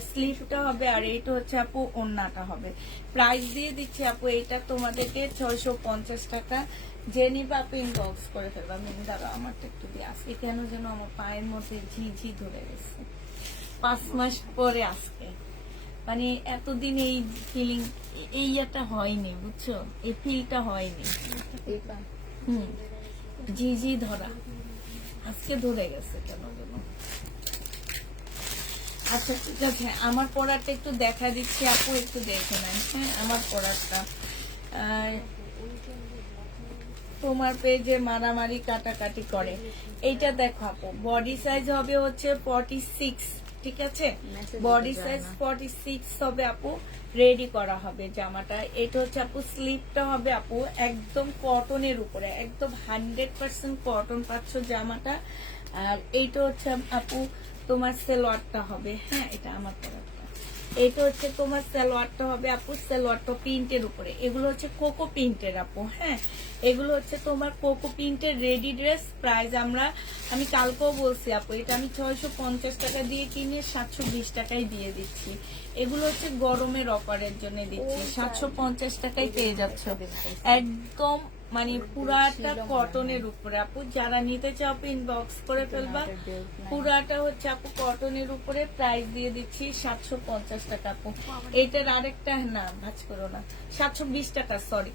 স্লিভটা হবে, আর এইটা হচ্ছে আপু ওড়নাটা হবে। প্রাইস দিয়ে দিচ্ছি আপু এইটা তোমাদেরকে 650 টাকা। যে নিবা আপু ইনবক্স করে ফেলবা। দাঁড়া আমারটা একটু দিয়ে, আজকে কেন যেন আমার পায়ের মধ্যে ঝিঝি ধরে গেছে 5 মাস পরে আজকে। মানে এতদিন এই ফিলিং, এই ইয়েটা হয়নি, বুঝছো, এই ফিলটা হয়নি। জি ধরা আজকে ধরে গেছে কেন যেন। আচ্ছা ঠিক আছে, আমার পড়াটা একটু দেখা দিচ্ছি আপু, একটু দেখে নেন। হ্যাঁ, আমার পড়াটা তোমার পেজে মারামারি কাটাকাটি করে। এইটা দেখো আপু, বডি সাইজ হবে হচ্ছে 46, ঠিক আছে, বডি সাইজ 46 হবে আপু। রেডি করা হবে জামাটা। এটা হচ্ছে আপু স্লিপটা হবে আপু একদম কটনের উপরে, একদম 100% কটন পাচ্ছ জামাটা। আর এইটা হচ্ছে আপু তোমার সালোয়ারটা হবে। হ্যাঁ, এটা আমার পরাটা। এটা হচ্ছে তোমার সালোয়ারটা হবে আপু, সালোয়ারটা প্রিন্টের উপরে। এগুলো হচ্ছে কোকো প্রিন্টের আপু। হ্যাঁ, এগুলো হচ্ছে তোমার কোকো প্রিন্টের রেডি ড্রেস। প্রাইস আমি কালকেও বলছি আপু, এটা আমি 650 টাকা দিয়ে কিনে 720 টাকায় দিয়ে দিচ্ছি। এগুলো হচ্ছে গরমের অফারের জন্য দিচ্ছি, 750 টাকায় পেয়ে যাচ্ছ একদম, মানে পুরাটা কটনের উপরে আপু। যারা নিতে চাও ইনবক্স করে ফেলবা। পুরাটা হচ্ছে আপু কটনের উপরে, প্রাইস দিয়ে দিচ্ছি 750 টাকা আপু। এইটার আরেকটা, না ভাজ করো না, 720 টাকা, সরি।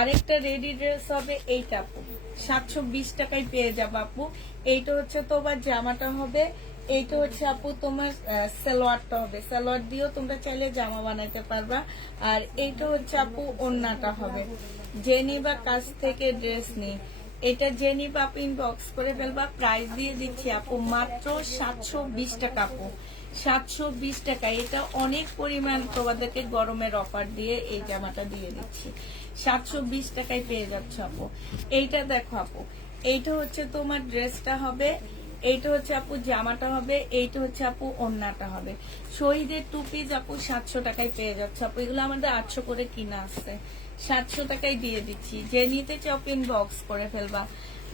আরেকটা রেডি ড্রেস হবে এইটা আপু, 720 টাকায় পেয়ে যাবা আপু। এইটা হচ্ছে তোমার জামাটা হবে, এইটা হচ্ছে আপু তোমার সালোয়ারটা হবে। সালোয়ার দিয়েও তোমরা চাইলে জামা বানাইতে পারবা। আর এইটা হচ্ছে আপু ওড়নাটা হবে। জেনিবা কাছ থেকে ড্রেস নেই, এটা জেনিবা আপু ইনবক্স করে ফেলবা। প্রাইস দিয়ে দিচ্ছি আপু মাত্র 720 টাকা আপু, 720 টাকা। এটা অনেক পরিমাণ তোমাদেরকে গরমের অফার দিয়ে এই জামাটা দিয়ে দিচ্ছি, 720 টাকায় পেয়ে যাচ্ছ আপু। এইটা দেখো আপু, এইটা হচ্ছে তোমার ড্রেসটা হবে, এইটা হচ্ছে আপু জামাটা হবে, এইটা হচ্ছে আপু ওড়নাটা হবে। শহীদের টু পিস আপু 700 টাকায় পেয়ে যাচ্ছে আপু। এগুলো আমাদের 800 করে কিনা আছে, 700 টাকায় দিয়ে দিচ্ছি। যে নিতে চাও ইনবক্স করে ফেলবা।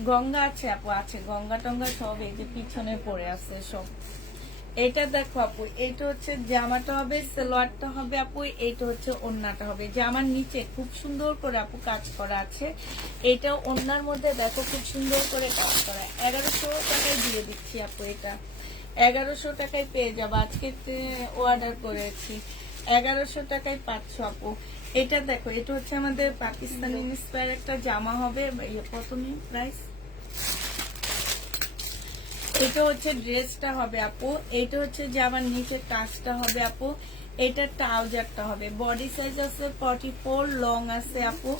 গঙ্গা আছে আপু, আছে গঙ্গা টঙ্গা সব এই যে পিছনে পড়ে আছে সব। এটা দেখো আপু, এইটা হচ্ছে জামাটা হবে, সালোয়ারটা হবে আপু, এইটা হচ্ছে ওড়নাটা হবে। জামার নিচে খুব সুন্দর করে আপু কাজ করা আছে। এটা ওড়নার মধ্যে দেখো খুব সুন্দর করে কাজ করা। 1100 টাকায় দিয়ে দিচ্ছি আপু। এটা 1100 টাকায় পেয়ে যাবো, আজকে অর্ডার করেছি, 1100 টাকায় পাচ্ছ আপু। এটা দেখো, এটা হচ্ছে আমাদের পাকিস্তানি ইন্সপায়ার একটা জামা হবে। কত নিয়ে প্রাইস? এটা হচ্ছে ড্রেসটা হবে আপু, এটা হচ্ছে জামার নিচে কাজটা হবে আপু, এটা ট্রাউজারটা হবে। বডি সাইজ আছে 44, লং আছে আপু,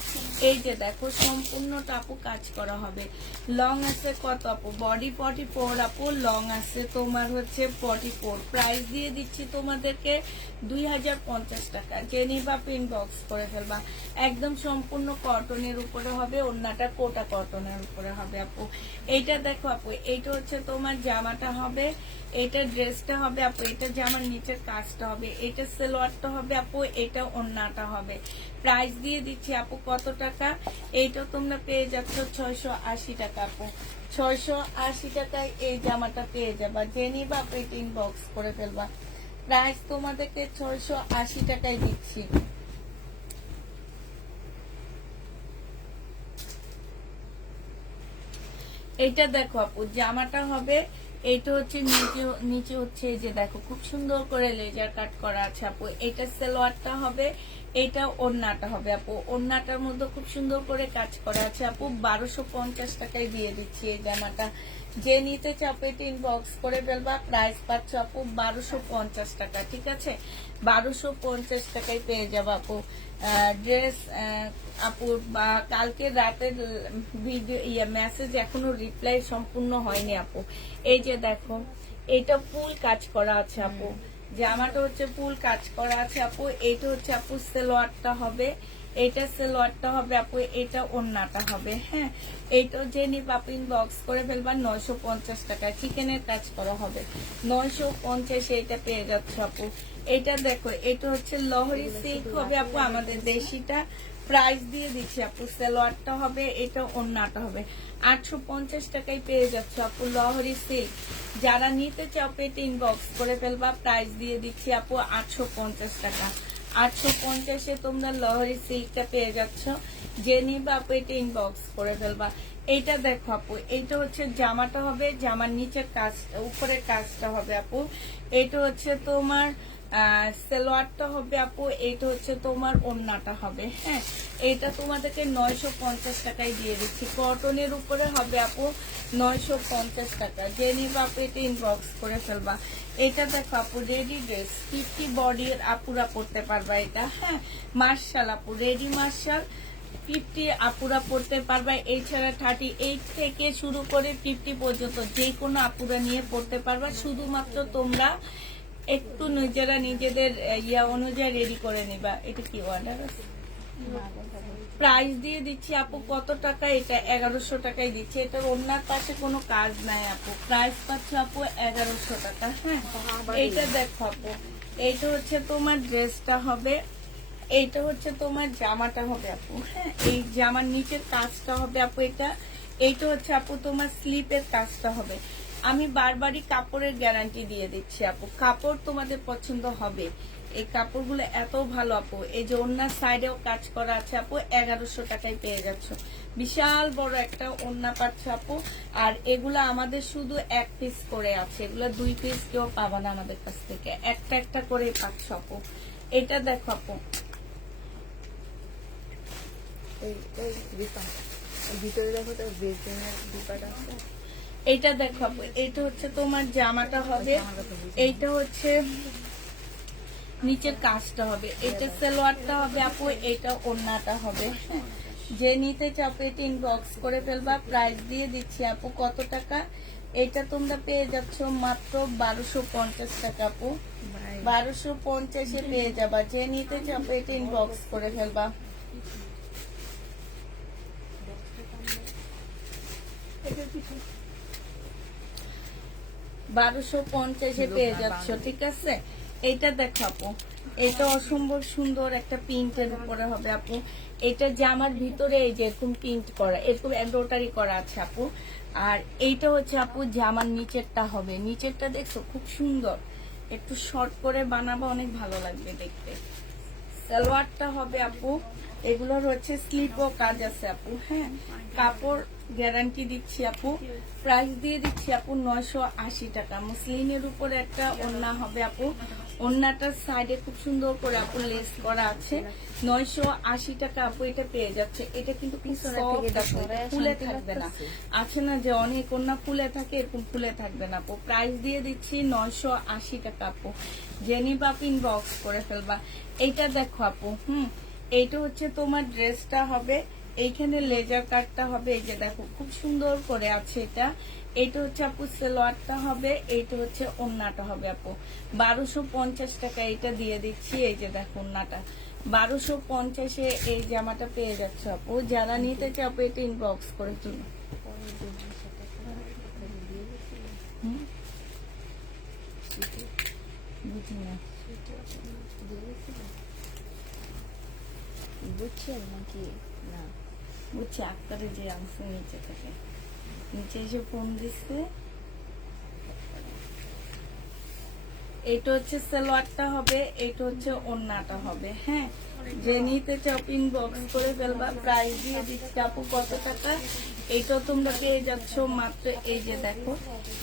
এই যে দেখো সম্পূর্ণটা আপু কাজ করা হবে। লং আছে কত আপু? বডি 44 আপু, লং আছে তোমার হচ্ছে 44। প্রাইস দিয়ে দিচ্ছি তোমাদেরকে 2050 টাকা। যে নিবা ইনবক্স করে ফেলবা। একদম সম্পূর্ণ কটনের উপরে হবে, ওড়নাটা কোটা কটনের উপরে হবে আপু। এইটা দেখো আপু, এইটা হচ্ছে তোমার জামাটা হবে, এটা ড্রেসটা হবে আপু, এটা জামার নিচের কাজটা হবে, এটা সালোয়ারটা হবে আপু, এটা ওড়নাটা হবে। প্রাইস দিয়ে দিচ্ছি আপু কত টাকা? এইটা তোমরা পেয়ে যাচ্ছ 680 টাকা আপু। 680 টাকায় এই জামাটা পেয়ে যাবা। যে নিবা আপু এটা ইনবক্স করে ফেলবা। প্রাইস তোমাদেরকে 680 টাকায় দিচ্ছি। এইটা দেখো আপু, জামাটা হবে, এইটা হচ্ছে নিচে হচ্ছে এই যে দেখো খুব সুন্দর করে লেজার কাট করা আছে আপু। এটা সালোয়ারটা হবে, এটা ওড়নাটা হবে আপু। ওড়নাটার মধ্যে খুব সুন্দর করে কাজ করা আছে আপু। 1250 টাকায় দিয়ে দিচ্ছি এই জামাটা। যে নিতে চাপে ইনবক্স করে ফেলবা। প্রাইস পাচ্ছ আপু 1250 টাকা, ঠিক আছে, 1250 টাকায় পেয়ে যাবো আপু ড্রেস আপু। বা কালকে রাতের ভিডিও মেসেজ এখনো রিপ্লাই সম্পূর্ণ হয়নি আপু। এই যে দেখো, এটা ফুল কাজ করা আছে আপু, জামাটা হচ্ছে ফুল কাজ করা আছে আপু। এইটা হচ্ছে আপু সালোয়ারটা হবে, এটা সালোয়ারটা হবে আপু, এটা ওড়নাটা হবে। হ্যাঁ, এইটা যে নিব আপু ইনবক্স করে ফেলবা 950 টাকা, চিকেনের কাজ করা হবে 950, এটা পেয়ে যাচ্ছে আপু। এটা দেখো, এটা হচ্ছে লহরি সিল্ক হবে আপু, আমাদের দেশিটা প্রাইস দিয়ে দিচ্ছি আপু। সালোয়ারটা হবে, এটা ওড়নাটা হবে 850 টাকায় পেয়ে যাচ্ছে আপু লহরি সিল্ক। যারা নিতে চাও পেটে ইনবক্স করে ফেলবা, প্রাইস দিয়ে দিচ্ছি আপু 850 টাকা। 850-এ তোমরা লহরি সিল্কটা পেয়ে যাচ্ছ। যে নিবা আপু এটা ইনবক্স করে ফেলবা। এইটা দেখো আপু, এইটা হচ্ছে জামাটা হবে, জামার নিচের কাজটা, উপরের কাজটা হবে আপু। এটা হচ্ছে তোমার সালোয়ারটা হবে আপু, এইটা হচ্ছে তোমার ওড়নাটা হবে। হ্যাঁ, এটা তোমাদেরকে 950 টাকায় দিয়ে দিচ্ছি। কটনের উপরে হবে আপু 950 টাকা। যে নিবা আপু এটা ইনবক্স করে ফেলবা। এটা দেখো আপু, রেডি ড্রেস 50 বডির আপুরা পড়তে পারবা এটা। হ্যাঁ, মার্শাল আপু, রেডি মার্শাল 50 আপুরা পড়তে পারবা। এছাড়া 38 থেকে শুরু করে 50 পর্যন্ত যে কোনো আপুরা নিয়ে পড়তে পারবা। শুধুমাত্র তোমরা একটু নিজেরা নিজেদের ইয়া অনুযায়ী রেডি করে নিবা। এটা কি অর্ডার আছে? প্রাইস দিয়ে দিচ্ছি আপু কত টাকা, এটা 1100 টাকায় দিচ্ছি। এটার অন্যার পাশে কোনো কাজ নাই আপু, প্রাইস পাচ্ছে আপু 1100 টাকা। হ্যাঁ, এইটা দেখো আপু, এইটা হচ্ছে তোমার ড্রেসটা হবে, এইটা হচ্ছে তোমার জামাটা হবে আপু। হ্যাঁ, এই জামার নিচের কাজটা হবে আপু এটা। এইটা হচ্ছে আপু তোমার স্লিপের কাজটা হবে। আমি বারবারই কাপড়ের গ্যারান্টি দিয়ে দিচ্ছি আপু, কাপড় তোমাদের পছন্দ হবে। এই কাপড়গুলো এত ভালো আপু। এই যে ওড়নার সাইডেও কাজ করা আছে আপু, 1100 টাকায় পেয়ে যাচ্ছ। বিশাল বড় একটা ওড়না পাচ্ছ আপু। আর এগুলো আমাদের শুধু এক পিস করে আছে, এগুলো 2 পিস কেউ পাবা না আমাদের কাছ থেকে, একটা একটা করে পাচ্ছ আপু। এটা দেখো আপু, ভিতরে দেখো তো বেসনের দুপাটা আছে। এইটা দেখো আপু, এইটা হচ্ছে তোমার জামাটা হবে, এইটা হচ্ছে নিচের কাজটা হবে, এটা সালোয়ারটা হবে আপু, এটা ওড়নাটা হবে। হ্যাঁ, যে নিতে চাও পেট ইনবক্স করে ফেলবা। প্রাইস দিয়ে দিচ্ছি আপু কত টাকা, এটা তোমরা পেয়ে যাচ্ছ মাত্র 1250 টাকা আপু। 1250-এ পেয়ে যাবা। যে নিতে চাও পেট ইনবক্স করে ফেলবা। 1250-এ পেয়ে যাচ্ছ, ঠিক আছে। এইটা দেখো আপু, এটা অসম্ভব সুন্দর একটা প্রিন্টের উপরে হবে আপু। এটা জামার ভিতরে এই যে এরকম প্রিন্ট করা, এরকম এমব্রয়ডারি করা আছে আপু। আর এইটা হচ্ছে আপু জামার নিচেরটা হবে, নিচেরটা দেখছো খুব সুন্দর, একটু শর্ট করে বানাবো, অনেক ভালো লাগবে দেখতে। সালোয়ারটা হবে আপু, এগুলোর হচ্ছে স্লিপও কাজ আছে আপু। হ্যাঁ, কাপড় গ্যারান্টি দিচ্ছি আপু। প্রাইস দিয়ে দিচ্ছি আপু 980 টাকা। মুসলিনের উপরে একটা ওড়না হবে আপু, ওড়নাটার সাইডে খুব সুন্দর করে আপু লেস করা আছে। 980 টাকা আপু এটা পেয়ে যাচ্ছে। এটা কিন্তু ফুলে থাকবে না, আছে না যে অনেক ওড়না ফুলে থাকে, এরকম ফুলে থাকবে না আপু। প্রাইস দিয়ে দিচ্ছি 980 টাকা আপু। জেনিবা ইনবক্স করে ফেলবা। এইটা দেখো আপু, এইটা হচ্ছে তোমার ড্রেসটা হবে, এইখানে লেজার কাটটা হবে, এই যে দেখো খুব সুন্দর করে আছে এটা। এইটা হচ্ছে আপু সালোয়ারটা হবে, এইটা হচ্ছে ওড়নাটা হবে আপু। 1250 টাকা এটা দিয়ে দিচ্ছি। এই যে দেখো ওড়নাটা 1250-এ এই জামাটা পেয়ে যাচ্ছে আপু। যারা নিতে চাও আপু এটা ইনবক্স করে তুলো। বুঝি না, বুঝছেন নাকি না? বুঝছি, আক্তারে যে আনছে নিচে থেকে, নিচে এসে ফোন দিচ্ছে। এটা হচ্ছে সালোয়ারটা হবে, এটা হচ্ছে ওড়নাটা হবে। হ্যাঁ, যে নিতে চাও ইনবক্স করে ফেলবা। প্রাইস দিয়ে দিচ্ছি আপু কত টাকা, এইটাও তোমরা পেয়ে যাচ্ছ মাত্র। এই যে দেখো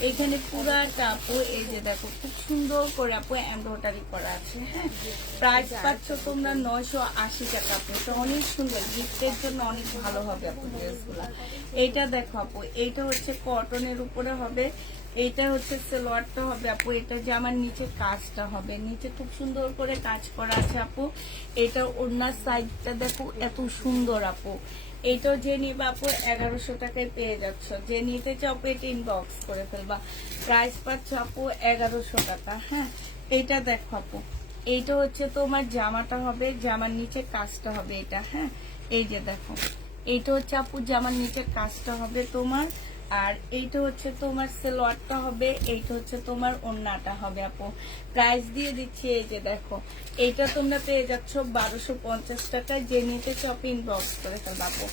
এখানে পুরাটা আপু, এই যে দেখো খুব সুন্দর করে আপু এমব্রয়ডারি করা আছে। হ্যাঁ, প্রাইস পাচ্ছ তোমরা 980 টাকা আপু। এটা অনেক সুন্দর, গিফটের জন্য অনেক ভালো হবে আপু ড্রেসগুলা। এইটা দেখো আপু, এইটা হচ্ছে কটনের উপরে হবে, এইটা হচ্ছে সালোয়ারটা হবে আপু। এটা যে আমার নিচে কাজটা হবে, নিচে খুব সুন্দর করে কাজ করা আছে আপু। এটা ওড়নার সাইডটা দেখো এত সুন্দর আপু। এইটাও যে নিবা আপু 1100 টাকায় পেয়ে যাচ্ছ। যে নিতে চাও এটা ইনবক্স করে ফেলবা। প্রাইস পাচ্ছ আপু 1100 টাকা। হ্যাঁ, এইটা দেখো আপু, এইটা হচ্ছে তোমার জামাটা হবে, জামার নিচে কাজটা হবে এটা, হ্যাঁ এই যে দেখো এইটা হচ্ছে আপু জামার নিচে কাজটা হবে তোমার, আর এইটা হচ্ছে তোমার সালোয়ারটা হবে, এইটা হচ্ছে তোমার ওড়নাটা হবে আপু। প্রাইস দিয়ে দিচ্ছি এই যে দেখো, এইটা তোমরা পেয়ে যাচ্ছ 1250 টাকায়, যে নিতে শপিং বক্স করে ফেলবো আপু।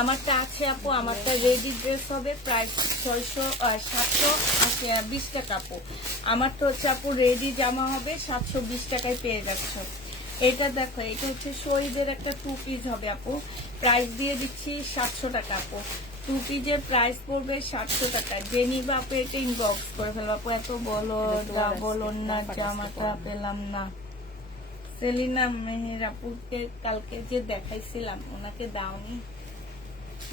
আমারটা আছে আপু, আমারটা রেডি ড্রেস হবে প্রাইস 720 টাকা আপু। আমারটা হচ্ছে আপু রেডি জামা হবে 720 টাকায় পেয়ে যাচ্ছ। এটা দেখো, এটা হচ্ছে শহীদের একটা 2 পিস হবে আপু, প্রাইস দিয়ে দিচ্ছি 700 টাকা আপু। 2 পিসের প্রাইস পড়বে 700 টাকা, যে নিবে আপু এটা ইনবক্স করে ফেলবো আপু। এত বলো না জামাটা পেলাম না। সেলিনা মেহের আপুকে কালকে যে দেখাইছিলাম ওনাকে দাওনি,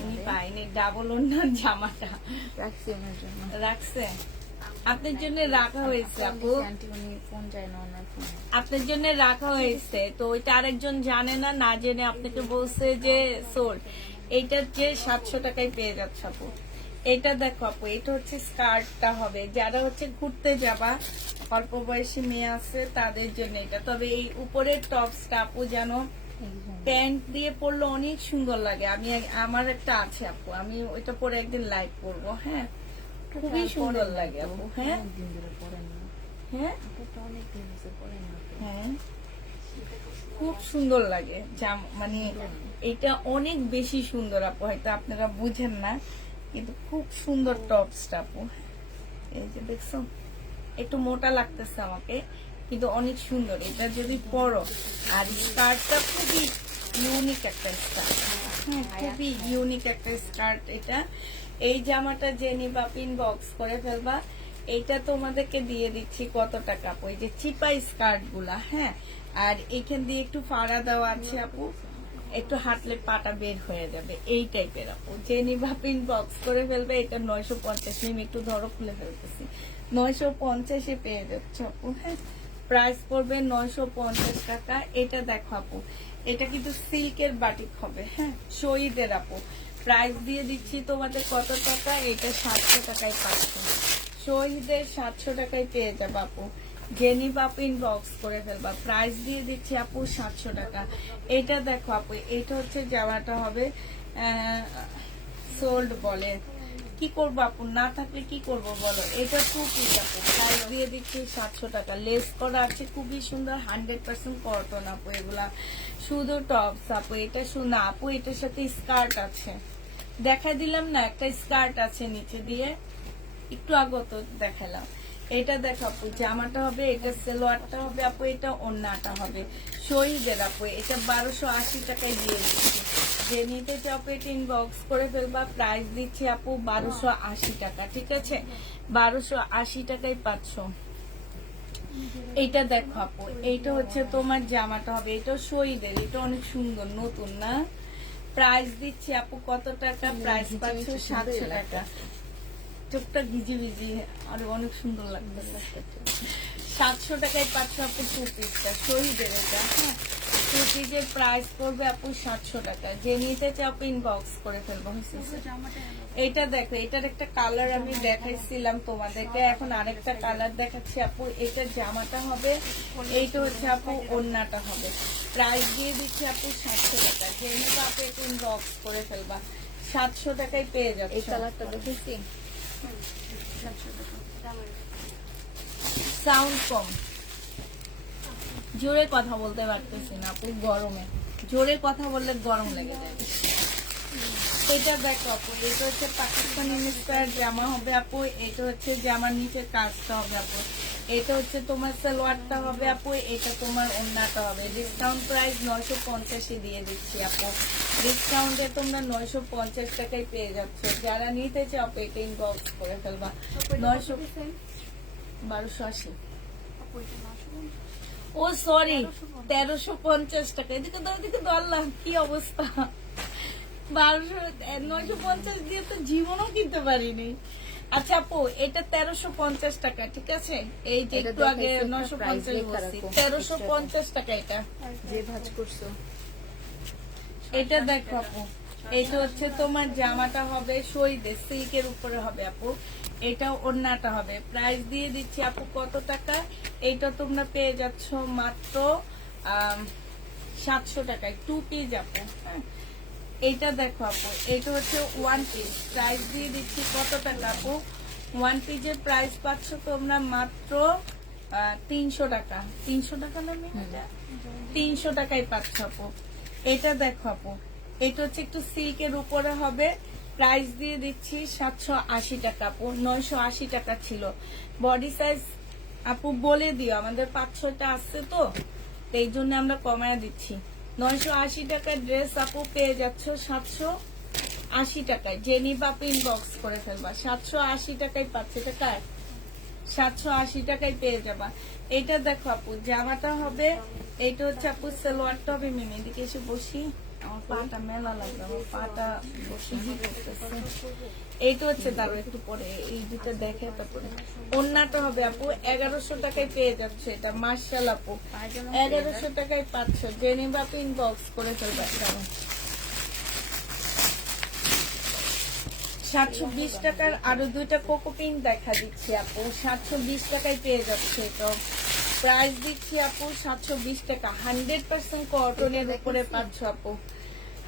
উনি পাইনি ডাবল ওনার জামাটা। রাখছি ওনার জন্য। রাখছে? আপনার জন্য রাখা হয়েছে আপু, আন্টি উনি ফোন যায় না ওনার ফোন। আপনার জন্য রাখা হয়েছে, তো ওইটা আরেকজন জানে না, না জেনে আপনাকে বলছে যে সোল। এইটা যে 700 টাকায় পেয়ে যাচ্ছে আপু। এটা দেখো আপু, এটা হচ্ছে স্কার্টটা হবে, যারা হচ্ছে ঘুরতে যাবা, অল্প বয়সী মেয়ে আছে তাদের জন্য এটা। তবে এই উপরের টপসটা আপু যেন প্যান্ট দিয়ে পরলে অনেক সুন্দর লাগে। আমার একটা আছে আপু, আমি ওইটা পরে একদিন লাইভ করবো, হ্যাঁ খুবই সুন্দর লাগে আপু। হ্যাঁ দিন ধরে পড়েন না, হ্যাঁ এটা অনেক দিন হচ্ছে পড়েন না তো। হ্যাঁ খুব সুন্দর লাগে মানে এটা অনেক বেশি সুন্দর আপু, হয়তো আপনারা বুঝেন না, কিন্তু খুব সুন্দর টপসটা আপু। এই যে দেখছো, একটু মোটা লাগতেছে আমাকে, কিন্তু অনেক সুন্দর এটা যদি পরো। আর স্কার্টটা খুবই ইউনিক একটা স্কার্ট, হ্যাঁ খুবই ইউনিক একটা স্কার্ট এটা। এই জামাটা যে নিবা পিন বক্স করে ফেলবা। এইটা তোমাদেরকে দিয়ে দিচ্ছি কত টাকা আপু, এই যে চিপা স্কার্ট গুলা, হ্যাঁ আর এখান দিয়ে একটু ফাড়া দেওয়া আছে আপু, একটু হাঁটলে পাটা বের হয়ে যাবে, এই টাইপের আপু। যে নিবা পিন বক্স করে ফেলবে। এটা 950, আমি একটু ধরো খুলে ফেলতেছি, 950 পেয়ে যাচ্ছে আপু, হ্যাঁ প্রাইস পড়বে 950 টাকা। এটা দেখো আপু, এটা কিন্তু সিল্কের বাটিক হবে, হ্যাঁ শহীদের আপু। প্রাইস দিয়ে দিচ্ছি তোমাদের কত টাকা, এটা 700 টাকায় পাচ্ছ। শহীদের 700 টাকায় পেয়ে যাবে আপু, জেনি বাপ ইনবক্স করে ফেলবা। প্রাইস দিয়ে দিচ্ছি আপু 700 টাকা। এটা দেখো আপু, এটা হচ্ছে জামাটা হবে সোল্ড বলে, কি করবো আপু, না থাকলে কি করব বলো। এটা 2 পিস আপু, প্রাইস দিয়ে দিচ্ছি 700 টাকা। লেস করা আছে খুবই সুন্দর, 100% কটন আপু এগুলা, শুধু টপস আপু। এটা না আপু, এটার সাথে স্কার্ট আছে, দেখা দিলাম না একটা স্কার্ট আছে নিচে দিয়ে, একটু আগত দেখালাম। এটা দেখো আপু, জামাটা হবে, এটা সালোয়ারটা হবে আপু, এটা ওড়নাটা হবে শহীদের আপু। এটা 1280 টাকায় দিয়ে দিচ্ছি, যে নিতে চাও এটা ইনবক্স করে ফেলবা। প্রাইস দিচ্ছি আপু 1280 টাকা, ঠিক আছে 1280 টাকায় পাচ্ছ। এইটা দেখো আপু, এইটা হচ্ছে তোমার জামাটা হবে, এটা শহীদের, এটা অনেক সুন্দর নতুন না। প্রাইস দিচ্ছি আপু কত টাকা, প্রাইস পাচ্ছ 700 টাকা। চোখটা ভিজি ভিজি আর অনেক সুন্দর লাগতেছে। 700 টাকায় পাচ্ছ আপু 2 পিসটা শহীদের এটা, হ্যাঁ 2 পিসের প্রাইস পড়বে আপু 700 টাকা। যে নিতে চাও আপু ইনবক্স করে ফেলবো। এটা দেখো, এটার একটা কালার আমি দেখাইছিলাম তোমাদেরকে, এখন আরেকটা কালার দেখাচ্ছি আপু। এটা জামাটা হবে, এইটা হচ্ছে আপু ওড়নাটা হবে। প্রাইস দিয়ে দিচ্ছি আপু 700 টাকা। যে নিতে আপু এটা ইনবক্স করে ফেলবা, 700 টাকায় পেয়ে যাবে। এই কালারটা দেখেছি, সাউন্ড কম, জোরে কথা বলতে পারতেছি না আপু, গরমে জোরে কথা বললে গরম লেগে যায়। এটা দেখো আপু, এটা হচ্ছে পাকিস্তানি মিস্টার জামা হবে আপু, এটা হচ্ছে জামার নিচে কাজটা হবে আপু, এটা হচ্ছে তোমার সালোয়ারটা হবে আপু, এটা তোমার ওড়নাটা হবে। ডিসকাউন্ট প্রাইস 950 দিয়ে দিচ্ছি আপু। ডিসকাউন্টে তোমরা 950 টাকায় পেয়ে যাচ্ছ। যারা নিতে চাও এটা ইনবক্স করে ফেলবা। 1280, ও সরি 1350 টাকা। এদিকে দাও, এদিকে ধরলাম, কি অবস্থা। 950 দিয়ে তো জীবনও কিনতে পারিনি। আচ্ছা আপু, এটা 1350 টাকা, ঠিক আছে। এই যে একটু আগে 950 বলছি, 1350 টাকা এটা। যে ভাজ করছো এটা দেখো আপু, এটা হচ্ছে তোমার জামাটা হবে শহীদের সিল্কের উপরে হবে আপু। এটা ওড়নাটা হবে। প্রাইস দিয়ে দিচ্ছি আপু কত টাকা? এইটা তোমরা পেয়ে যাচ্ছ মাত্র 700 টাকায় 2 পিস আপু। হ্যাঁ, এইটা দেখো আপু, এটা হচ্ছে 1 পিস। প্রাইস দিয়ে দিচ্ছি কত টাকা আপু? 1 পিসের প্রাইস পাচ্ছ তোমরা মাত্র 300 টাকা। 300 টাকা না মেয়েটা? 300 টাকায় পাচ্ছ আপু। এটা দেখো আপু, এটা হচ্ছে একটু সিল্কের উপরে হবে। প্রাইস দিয়ে দিচ্ছি 780 টাকা আপু। 980 টাকা ছিল। বডি সাইজ আপু বলে দিও, আমাদের 5-6টা আসছে তো, এই জন্য আমরা কমায় দিচ্ছি। 980 টাকার ড্রেস আপু পেয়ে যাচ্ছ 780 টাকায়। যে নিবা আপু ইনবক্স করে ফেলবা। 780 টাকায় পাচ্ছে টাকায়, 780 টাকায় পেয়ে যাবা। এটা দেখো আপু, জামাটা হবে, এটা হচ্ছে আপু সালোয়ারটা হবে। মিমি এদিকে এসে বসি, আমার পাটা মেলা লাগবে, আমার পাটা বসে করতেছে। এইটা হচ্ছে দাঁড়ো একটু পরে এই দুটো দেখে তারপরে। ওড়নাটা হবে আপু 1100 টাকায় পেয়ে যাচ্ছে। এটা মার্শাল আপু 1100 টাকায় পাচ্ছ। যে নিবা আপু ইনবক্স করে ফেলবা। 720 টাকার আরো দুইটা কোকো পিন দেখা দিচ্ছি আপু। 720 টাকায় পেয়ে যাচ্ছে। তো প্রাইস দিচ্ছি আপু 720 টাকা। 100% কটনের উপরে পাচ্ছ আপু।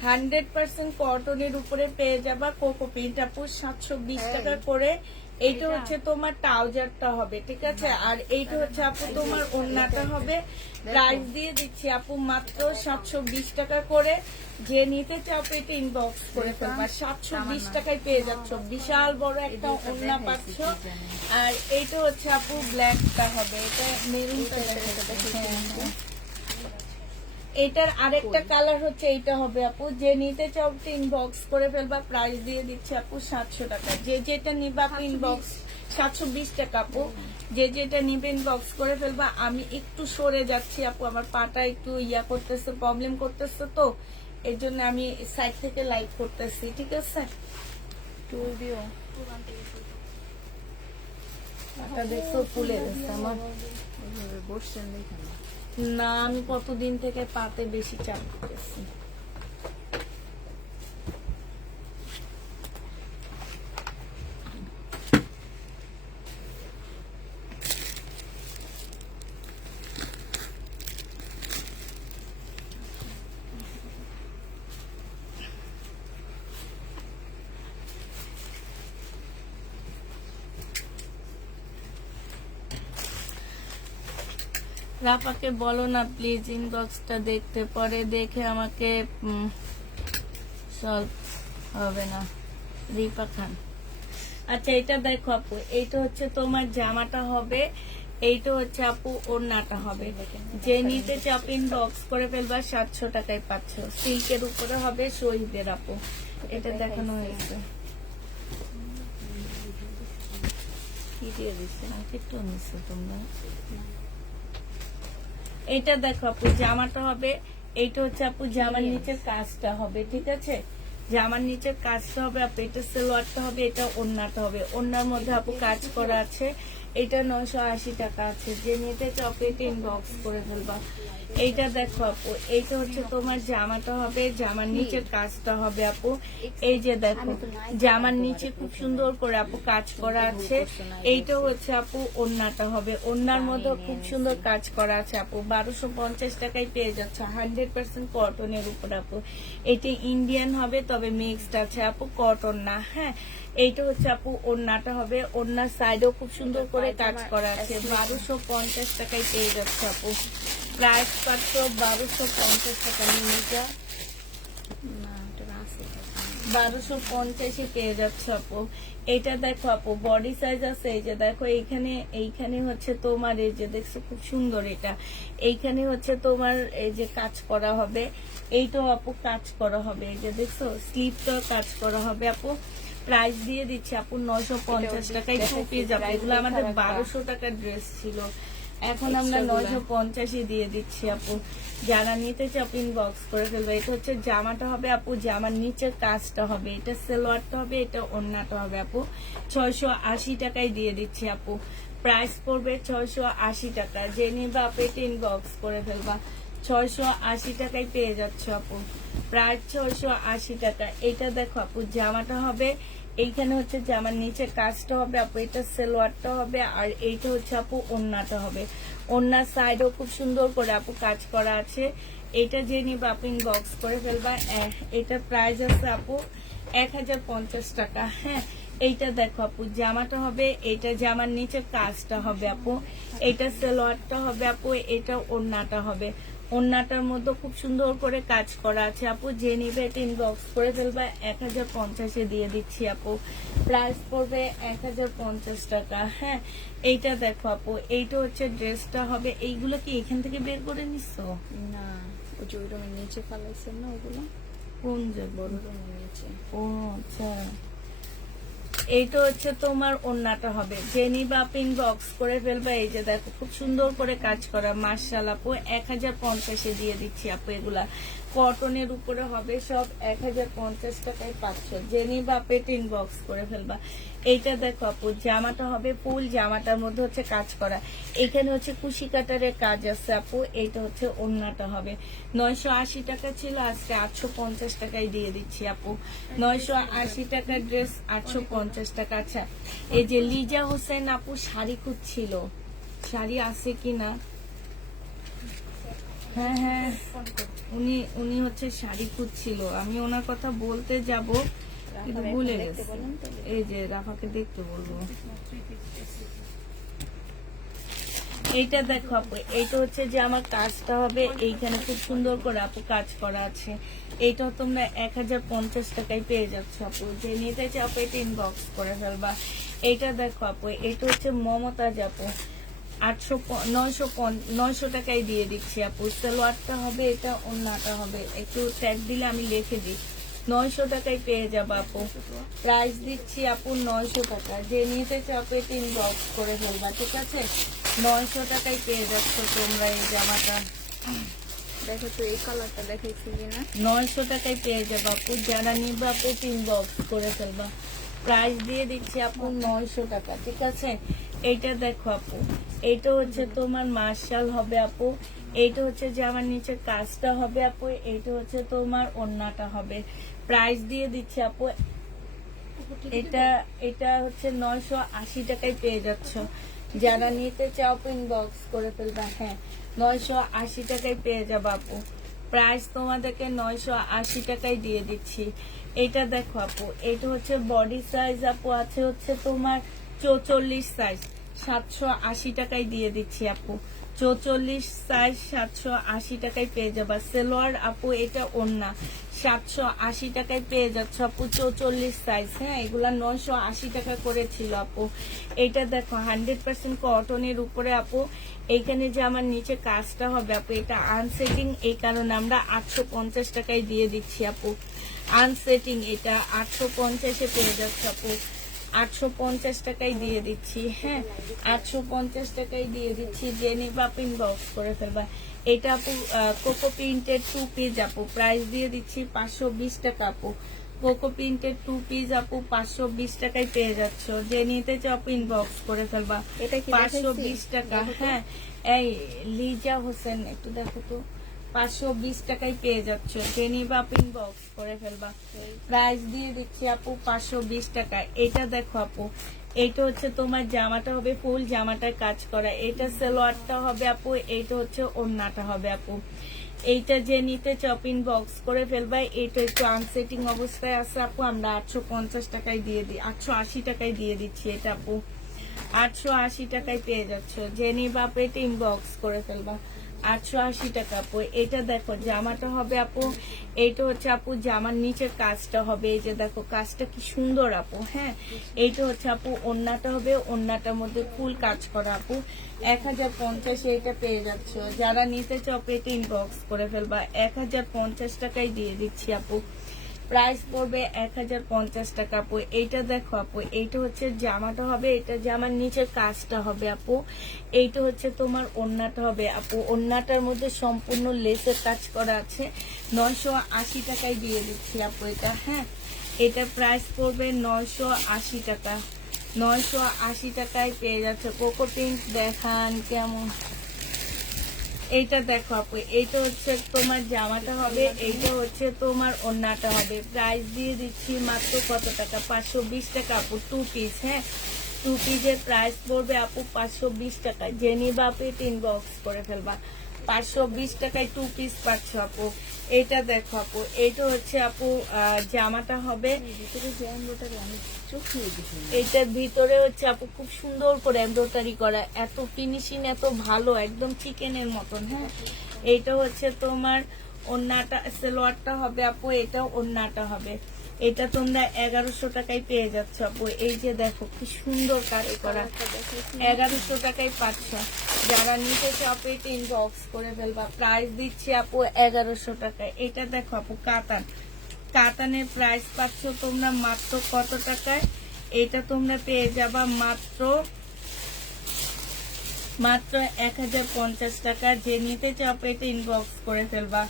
100% কটনের উপরে পেয়ে যাবা কোকো পিনটা আপু 720 টাকা করে। এইটা হচ্ছে তোমার ট্রাউজারটা হবে, ঠিক আছে? আর এইটা হচ্ছে আপু তোমার ওড়নাটা হবে। প্রাইস দিয়ে দিচ্ছি আপু মাত্র 720 টাকা করে। যে নিতে চাও এটা ইনবক্স করে ফেলবা। 720 টাকায় পেয়ে যাচ্ছ। বিশাল বড় একটা ওড়না পাচ্ছ। আর এইটা হচ্ছে আপু ব্ল্যাকটা হবে, এটা মেরুনটা এটার আরেকটা কালার হচ্ছে এইটা হবে আপু। যে নিতে চাও ইনবক্স করে ফেলবা। প্রাইস দিয়ে দিচ্ছে আপু 700 টাকা। যে যেটা নিবা আপু ইনবক্স 720 টাকা আপু। যে যেটা নিবে ইনবক্স করে ফেলবা। আমি একটু সরে যাচ্ছি আপু, আমার পাটা একটু করতেছে, প্রবলেম করতেছে, তো এর জন্য আমি সাইড থেকে লাইভ করতেছি, ঠিক আছে? টুল দিও, দেখছো ফুলে গেছে আমার। বসছেন দেখেন না, আমি কতদিন থেকে পাতে বেশি চাপ দিতেছি। রাফাকে বলো না প্লিজ ইনবক্সটা দেখতে, পরে দেখে আমাকে সলভ হবে না। রিপা খান, আচ্ছা এটা দেখো আপু, এইটা হচ্ছে তোমার জামাটা হবে, এইটা হচ্ছে আপু ওড়নাটা হবে। যে নিতে চাপ ইনবক্স করে ফেলবা। 700 টাকায় পাচ্ছ। সিল্কের উপরে হবে, শহীদের আপু। এটা দেখানো হয়েছে। কি দিয়ে দিচ্ছে একটু নিচ্ছে তোমরা। এটা দেখো আপু জামাটা হবে, এইটা হচ্ছে আপু জামার নিচের কাজটা হবে, ঠিক আছে? জামার নিচের কাজটা হবে আপু। এটা সালোয়ারটা হবে, এটা ওড়নাটা হবে। ওড়নার মধ্যে আপু কাজ করা আছে। এটা 980 টাকা আছে। যে নিতে চাও এটা ইনবক্স করে ফেলবা। এইটা দেখো আপু, এইটা হচ্ছে তোমার জামাটা হবে, জামার নিচের কাজটা হবে আপু। এই যে দেখো জামার নিচে খুব সুন্দর করে আপু কাজ করা আছে। এইটা হচ্ছে আপু ওড়নাটা হবে। ওড়নার মধ্যে খুব সুন্দর কাজ করা আছে আপু। 1250 টাকায় পেয়ে যাচ্ছে। 100% কটনের উপর আপু। এটি ইন্ডিয়ান হবে, তবে মিক্সড আছে আপু, কটন না। হ্যাঁ, এইটা হচ্ছে আপু ওড়নাটা হবে। ওড়নার সাইডেও খুব সুন্দর করে কাজ করা আছে। 1250 টাকায় পেয়ে যাচ্ছে আপু। প্রাইস পাচ্ছ 1250 টাকা। মিনিটা 1250 পেয়ে যাচ্ছে আপু। এটা দেখো আপু বডি সাইজ আছে। এই যে দেখো এইখানে হচ্ছে তোমার, এই যে দেখছো খুব সুন্দর। এটা এইখানে হচ্ছে তোমার এই যে কাজ করা হবে। এইটাও আপু কাজ করা হবে। এই যে দেখছো স্লিভটাও কাজ করা হবে আপু। প্রাইস দিয়ে দিচ্ছি আপু 950 টাকায় 2 পিস যাবে। এগুলো আমাদের 1200 টাকার ড্রেস ছিল, এখন আমরা 950 দিয়ে দিচ্ছি আপু। যারা নিতে চাপ ইনবক্স করে ফেলবে। এটা হচ্ছে জামাটা হবে আপু, জামার নিচের কাজটা হবে। এটা সালোয়ারটা হবে, এটা ওড়নাটা হবে আপু। 680 টাকায় দিয়ে দিচ্ছি আপু। প্রাইস পড়বে 680 টাকা। যে নিবা আপু এটা ইনবক্স করে ফেলবা। 680 টাকায় পেয়ে যাচ্ছে আপু। প্রাইস 680 টাকা। এটা দেখো আপু জামাটা হবে, এইখানে হচ্ছে জামার নিচে কাজটা হবে আপু, এটা সেলোয়ারটা হবে, আর এইটা হচ্ছে আপু ওড়নাটা হবে। ওড়নার সাইডেও খুব সুন্দর করে আপু কাজ করা আছে। এটা যে নিবে আপনি ইনবক্স করে ফেলবা। এটার প্রাইস আছে আপু 1050 টাকা। হ্যাঁ, এইটা দেখো আপু জামাটা হবে, এটা জামার নিচে কাজটা হবে আপু, এটা সেলোয়ারটা হবে আপু, এটা ওড়নাটা হবে। ওড়নাটার মধ্যে খুব সুন্দর করে কাজ করা আছে আপু, যে নিবে ইনবক্স করে ফেলবা। 1050 দিয়ে দিচ্ছি আপু, প্রাইস পড়বে 1050 টাকা। হ্যাঁ, এইটা দেখো আপু, এইটা হচ্ছে ড্রেসটা হবে। এইগুলো কি এখান থেকে বের করে নিছো? না, ওই যে ওই রুমের নিচে ফালাইছেন না ওগুলো, কোন যে বড় রুমের নিচে। ও আচ্ছা, এইটা হচ্ছে তোমার ওড়নাটা হবে। যে নিবা ইনবক্স করে ফেলবা। এই যে দেখো খুব সুন্দর করে কাজ করা, মার্শাল আপু 1050 দিয়ে দিচ্ছি আপু। এগুলা কটনের উপরে হবে, সব 1050 টাকায় পাচ্ছ। যে নিবা ইনবক্স করে ফেলবা। এইটা দেখো আপু জামাটা হবে ফুল, জামাটার মধ্যে হচ্ছে কাজ করা, এখানে হচ্ছে কুশি কাটারের কাজ আছে আপু। এইটা হচ্ছে ওড়নাটা হবে। 980 টাকা ছিল, আজকে 850 টাকায় দিয়ে দিচ্ছি আপু। 980 টাকার ড্রেস 850 টাকা। আচ্ছা, এই যে লিজা হোসেন আপু শাড়ি খুঁজছিল, শাড়ি আছে কিনা? হ্যাঁ হ্যাঁ, উনি হচ্ছে শাড়ি খুঁজছিল, আমি ওনার কথা বলতে যাব কিন্তু ভুলে গেছি। এই যে রাফাকে দেখতে বলবো। এইটা দেখো আপু, এইটা হচ্ছে যে আমার কাজটা হবে, এইখানে খুব সুন্দর করে আপু কাজ করা আছে। এইটাও তোমরা 1050 টাকায় পেয়ে যাচ্ছ আপু। যে নিতে চাও আপু এটা ইনবক্স করে ফেলবা। এইটা দেখো আপু, এটা হচ্ছে মমতাজ আপু, 900 টাকায় দিয়ে দিচ্ছি আপু। সালোয়ারটা হবে, এটা ওড়নাটা হবে। একটু ট্যাগ দিলে আমি লিখে দিই। 900 টাকায় পেয়ে যাবো আপু, প্রাইস দিচ্ছি আপু 900 টাকা। যে নিতে চাও আপু এটা ইনবক্স করে ফেলবা, ঠিক আছে? 900 টাকায় পেয়ে যাচ্ছ তোমরা এই জামাটা। দেখো তো এই কালারটা দেখাইছি কিনা। 900 টাকায় পেয়ে যাবো আপু, যারা নিবে আপু ইনবক্স করে ফেলবা। প্রাইস দিয়ে দিচ্ছি আপু 900 টাকা, ঠিক আছে? এইটা দেখো আপু, এইটা হচ্ছে তোমার মার্শাল হবে আপু, এইটা হচ্ছে যে আমার নিচে কাজটা হবে আপু, এইটা হচ্ছে তোমার ওড়নাটা হবে। প্রাইস দিয়ে দিচ্ছি আপু, এটা হচ্ছে 980 টাকায় পেয়ে যাচ্ছ। যারা নিতে চাও ইনবক্স করে ফেলবা। হ্যাঁ, 980 টাকায় পেয়ে যাবো আপু। প্রাইস তোমাদেরকে 980 টাকায় দিয়ে দিচ্ছি। এইটা দেখো আপু, এটা হচ্ছে বডি সাইজ আপু, আছে হচ্ছে তোমার 44 সাইজ, 780 টাকায় দিয়ে দিচ্ছি আপু। 44 সাইজ 780 টাকায় পেয়ে যাবা। সেলোয়ার আপু, এটা ওড়না, 780 টাকায় পেয়ে যাচ্ছ আপু 44 সাইজ। হ্যাঁ, এগুলা 980 টাকা করে ছিল আপু। এটা দেখো 100% কটনের উপরে আপু। এইখানে যে আমার নিচে কাজটা হবে আপু, এটা আনসেটিং, এই কারণে আমরা 850 টাকায় দিয়ে দিচ্ছি আপু। আনসেটিং, এটা 850-এ পেয়ে যাচ্ছে আপু। 850 টাকায় দিয়ে দিচ্ছি। হ্যাঁ, 850 টাকায় দিয়ে দিচ্ছি। যে নিবা ইনবক্স করে ফেলবা। এটা আপু কোকো প্রিন্টেড 2 পিস আপু, প্রাইস দিয়ে দিচ্ছি 520 টাকা আপু। কোকো প্রিন্টেড 2 পিস আপু 520 টাকায় পেয়ে যাচ্ছ। যে নিতে চাও আপু ইনবক্স করে ফেলবা। এটা কি 520 টাকা। হ্যাঁ, এই লিজা হোসেন, একটু দেখো তো, 520 টাকায় পেয়ে যাচ্ছ। যে নিবা ইনবক্স করে ফেলবা। প্রাইস দিয়ে দিচ্ছি আপু 520 টাকা। এটা দেখো আপু, এইটা হচ্ছে তোমার জামাটা হবে ফুল, জামাটার কাজ করা। এটা সালোয়ারটা হবে আপু, এইটা হচ্ছে ওড়নাটা হবে আপু। এইটা যে নিতে চাও ইনবক্স করে ফেলবা। এটা একটু আনসেটিং অবস্থায় আছে আপু, আমরা 850 টাকায় দিয়ে দিই, 880 টাকায় দিয়ে দিচ্ছি এটা আপু। 880 টাকায় পেয়ে যাচ্ছ। যে নিবা আপু এটা ইনবক্স করে ফেলবা। 880 টাকা আপু। এটা দেখো জামাটা হবে আপু, এইটা হচ্ছে আপু জামার নিচের কাজটা হবে। এই যে দেখো কাজটা কি সুন্দর আপু। হ্যাঁ, এইটা হচ্ছে আপু ওড়নাটা হবে, ওড়নাটার মধ্যে ফুল কাজ করা আপু। 1050 এটা পেয়ে যাচ্ছ। যারা নিতে চাও এটা ইনবক্স করে ফেলবা। 1050 টাকায় দিয়ে দিচ্ছি আপু। প্রাইস পড়বে 1050 টাকা আপু। এইটা দেখো আপু, এইটা হচ্ছে জামাটা হবে, এটা জামার নিচের কাজটা হবে আপু। এইটা হচ্ছে তোমার ওড়নাটা হবে আপু। ওড়নাটার মধ্যে সম্পূর্ণ লেসের কাজ করা আছে। 980 টাকায় দিয়ে দিচ্ছি আপু এটা। হ্যাঁ, এটা প্রাইস পড়বে 980 টাকা। 980 টাকায় পেয়ে যাচ্ছে। কোকো পিঙ্ক দেখান কেমন। এইটা দেখো আপু, এইটা হচ্ছে তোমার জামাটা হবে, এইটা হচ্ছে তোমার ওড়নাটা হবে। প্রাইস দিয়ে দিচ্ছি মাত্র কত টাকা, 520 টাকা আপু, 2 পিস। হ্যাঁ, 2 পিসের প্রাইস পড়বে আপু 520 টাকা। যে নিবা আপু এটা ইনবক্স করে ফেলবা। 520 টাকায় 2 পিস পাচ্ছ আপু। এইটা দেখো আপু, এইটা হচ্ছে আপু জামাটা হবে। ভিতরে যে এমব্রয়ডারি আমি চোখ নিয়ে দেখি। এইটার ভিতরে হচ্ছে আপু খুব সুন্দর করে এমব্রয়ডারি করা, এত ফিনিশিং এত ভালো, একদম চিকেনের মতন। হ্যাঁ, এইটা হচ্ছে তোমার ওড়নাটা, সালোয়ারটা হবে আপু, এটা ওড়নাটা হবে। এটা তোমরা 1100 টাকায় পেয়ে যাচ্ছ আপু। এই যে দেখো কি সুন্দর কাজ করা, 1100 টাকায় পাচ্ছ। যারা নিতে চাও আপু এটা ইনবক্স করে ফেলবা। প্রাইস দিচ্ছি আপু 1100 টাকায়। এটা দেখো আপু কাতান, কাতানের প্রাইস পাচ্ছ তোমরা মাত্র কত টাকায়, এটা তোমরা পেয়ে যাবা মাত্র 1050 টাকা। যে নিতে চাও আপু এটা ইনবক্স করে ফেলবা।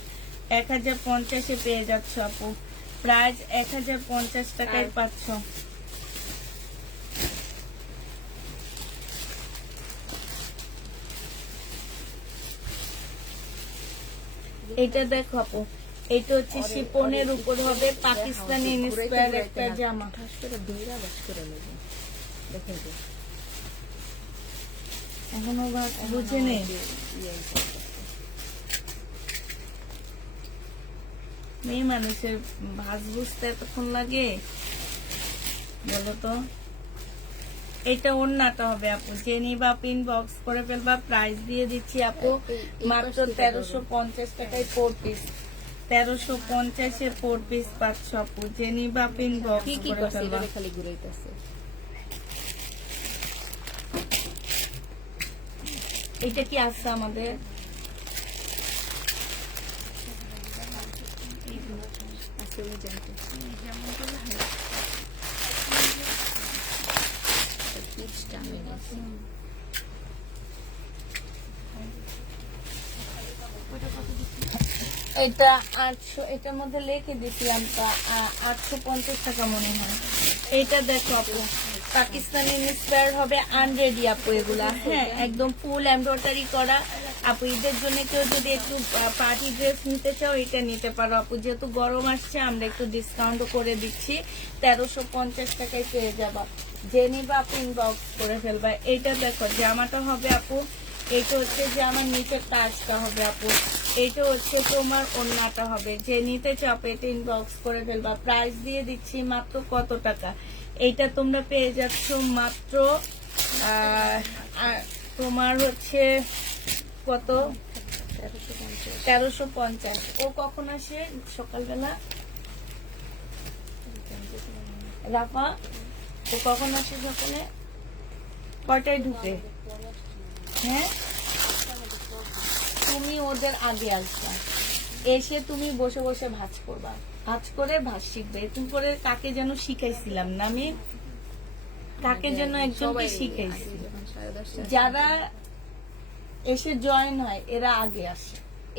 1050-এ পেয়ে যাচ্ছ আপু। প্রাইস 1050 টাকায় পাচ্ছ। এটা দেখো আপু, এটা হচ্ছে শিপনের উপর হবে, পাকিস্তানি ইন্সপায়ার একটা জামা। ঠাস করে ধইরা বাস করে নেবে। দেখেন তো এখনো বুঝে নেই। মেয়ে মানুষের ভাজ বুঝতে এতক্ষণ লাগে, বলো তো। এটা ওড়নাটা হবে আপু, যে নিবা আপু ইনবক্স করে ফেলবা। প্রাইস দিয়ে দিচ্ছি আপু মাত্র 1350 টাকায় 4 পিস। 1350-এ 4 পিস পাচ্ছ আপু। যে নিবা আপু ইনবক্স কি কি করে করছে ফেলবা। এটা খালি ঘুরাইতেছে। এটা কি আছে আমাদের? আজকে আমি জানতে পিচটা আমি নিয়েছি। এটা 800, এটার মধ্যে লিখে দিছিলাম তো 850 টাকা মনে হয়। এটা দেখো আপু, পাকিস্তানি ইন্সপায়ার হবে, আনরেডি আপু এগুলা। হ্যাঁ, একদম ফুল এমব্রয়ডারি করা আপু। ঈদের জন্য কেউ যদি একটু পার্টি ড্রেস নিতে চাও এটা নিতে পারো আপু। যেহেতু গরম আসছে আমরা একটু ডিসকাউন্ট করে দিচ্ছি, 1350 টাকায় পেয়ে যাবা। যে নিবা আপু ইনবক্স করে ফেলবা। এইটা দেখো জামাটা হবে আপু, এইটা হচ্ছে যে আমার নিচের কাজটা হবে আপু। এইটা হচ্ছে তোমার ওড়নাটা হবে। যে নিতে চাও এটা ইনবক্স করে ফেলবা। প্রাইস দিয়ে দিচ্ছি মাত্র কত টাকা, এইটা তোমরা পেয়ে যাচ্ছ মাত্র তোমার হচ্ছে কত, 1350। ও কখন আসে সকালবেলা? রাফা, ও কখন আসে সকালে? কয়টায় ঢুকে? হ্যাঁ, তুমি ওদের আগে আসবা, এসে তুমি বসে বসে ভাঁজ করবা, ভাঁজ করে ভাঁজ শিখবে। এরকম করে কাকে যেন শিখাইছিলাম না আমি, কাকে যেন একজনকে শিখাইছি। যারা এসে জয়েন হয় এরা আগে আসে,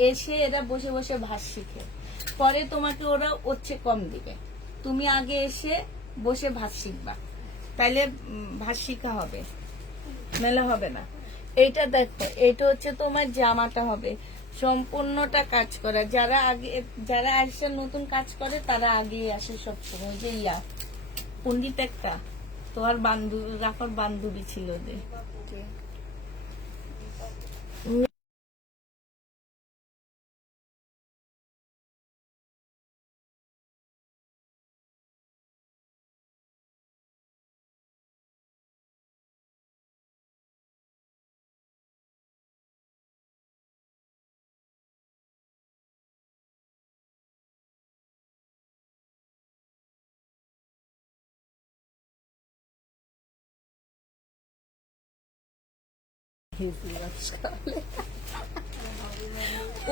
এসে এরা বসে বসে ভাঁজ শিখে, পরে তোমাকে ওরা হচ্ছে কম দিবে। তুমি আগে এসে বসে ভাঁজ শিখবা, তাইলে ভাঁজ শিখা হবে, মেলে হবে না। এইটা দেখো, এটা হচ্ছে তোমার জামাটা হবে, সম্পূর্ণটা কাজ করা। যারা আসে নতুন কাজ করে তারা আগে আসে সবসময়। যে পন্ডিত একটা তোমার বান্ধবী, রাফার বান্ধবী ছিল যে,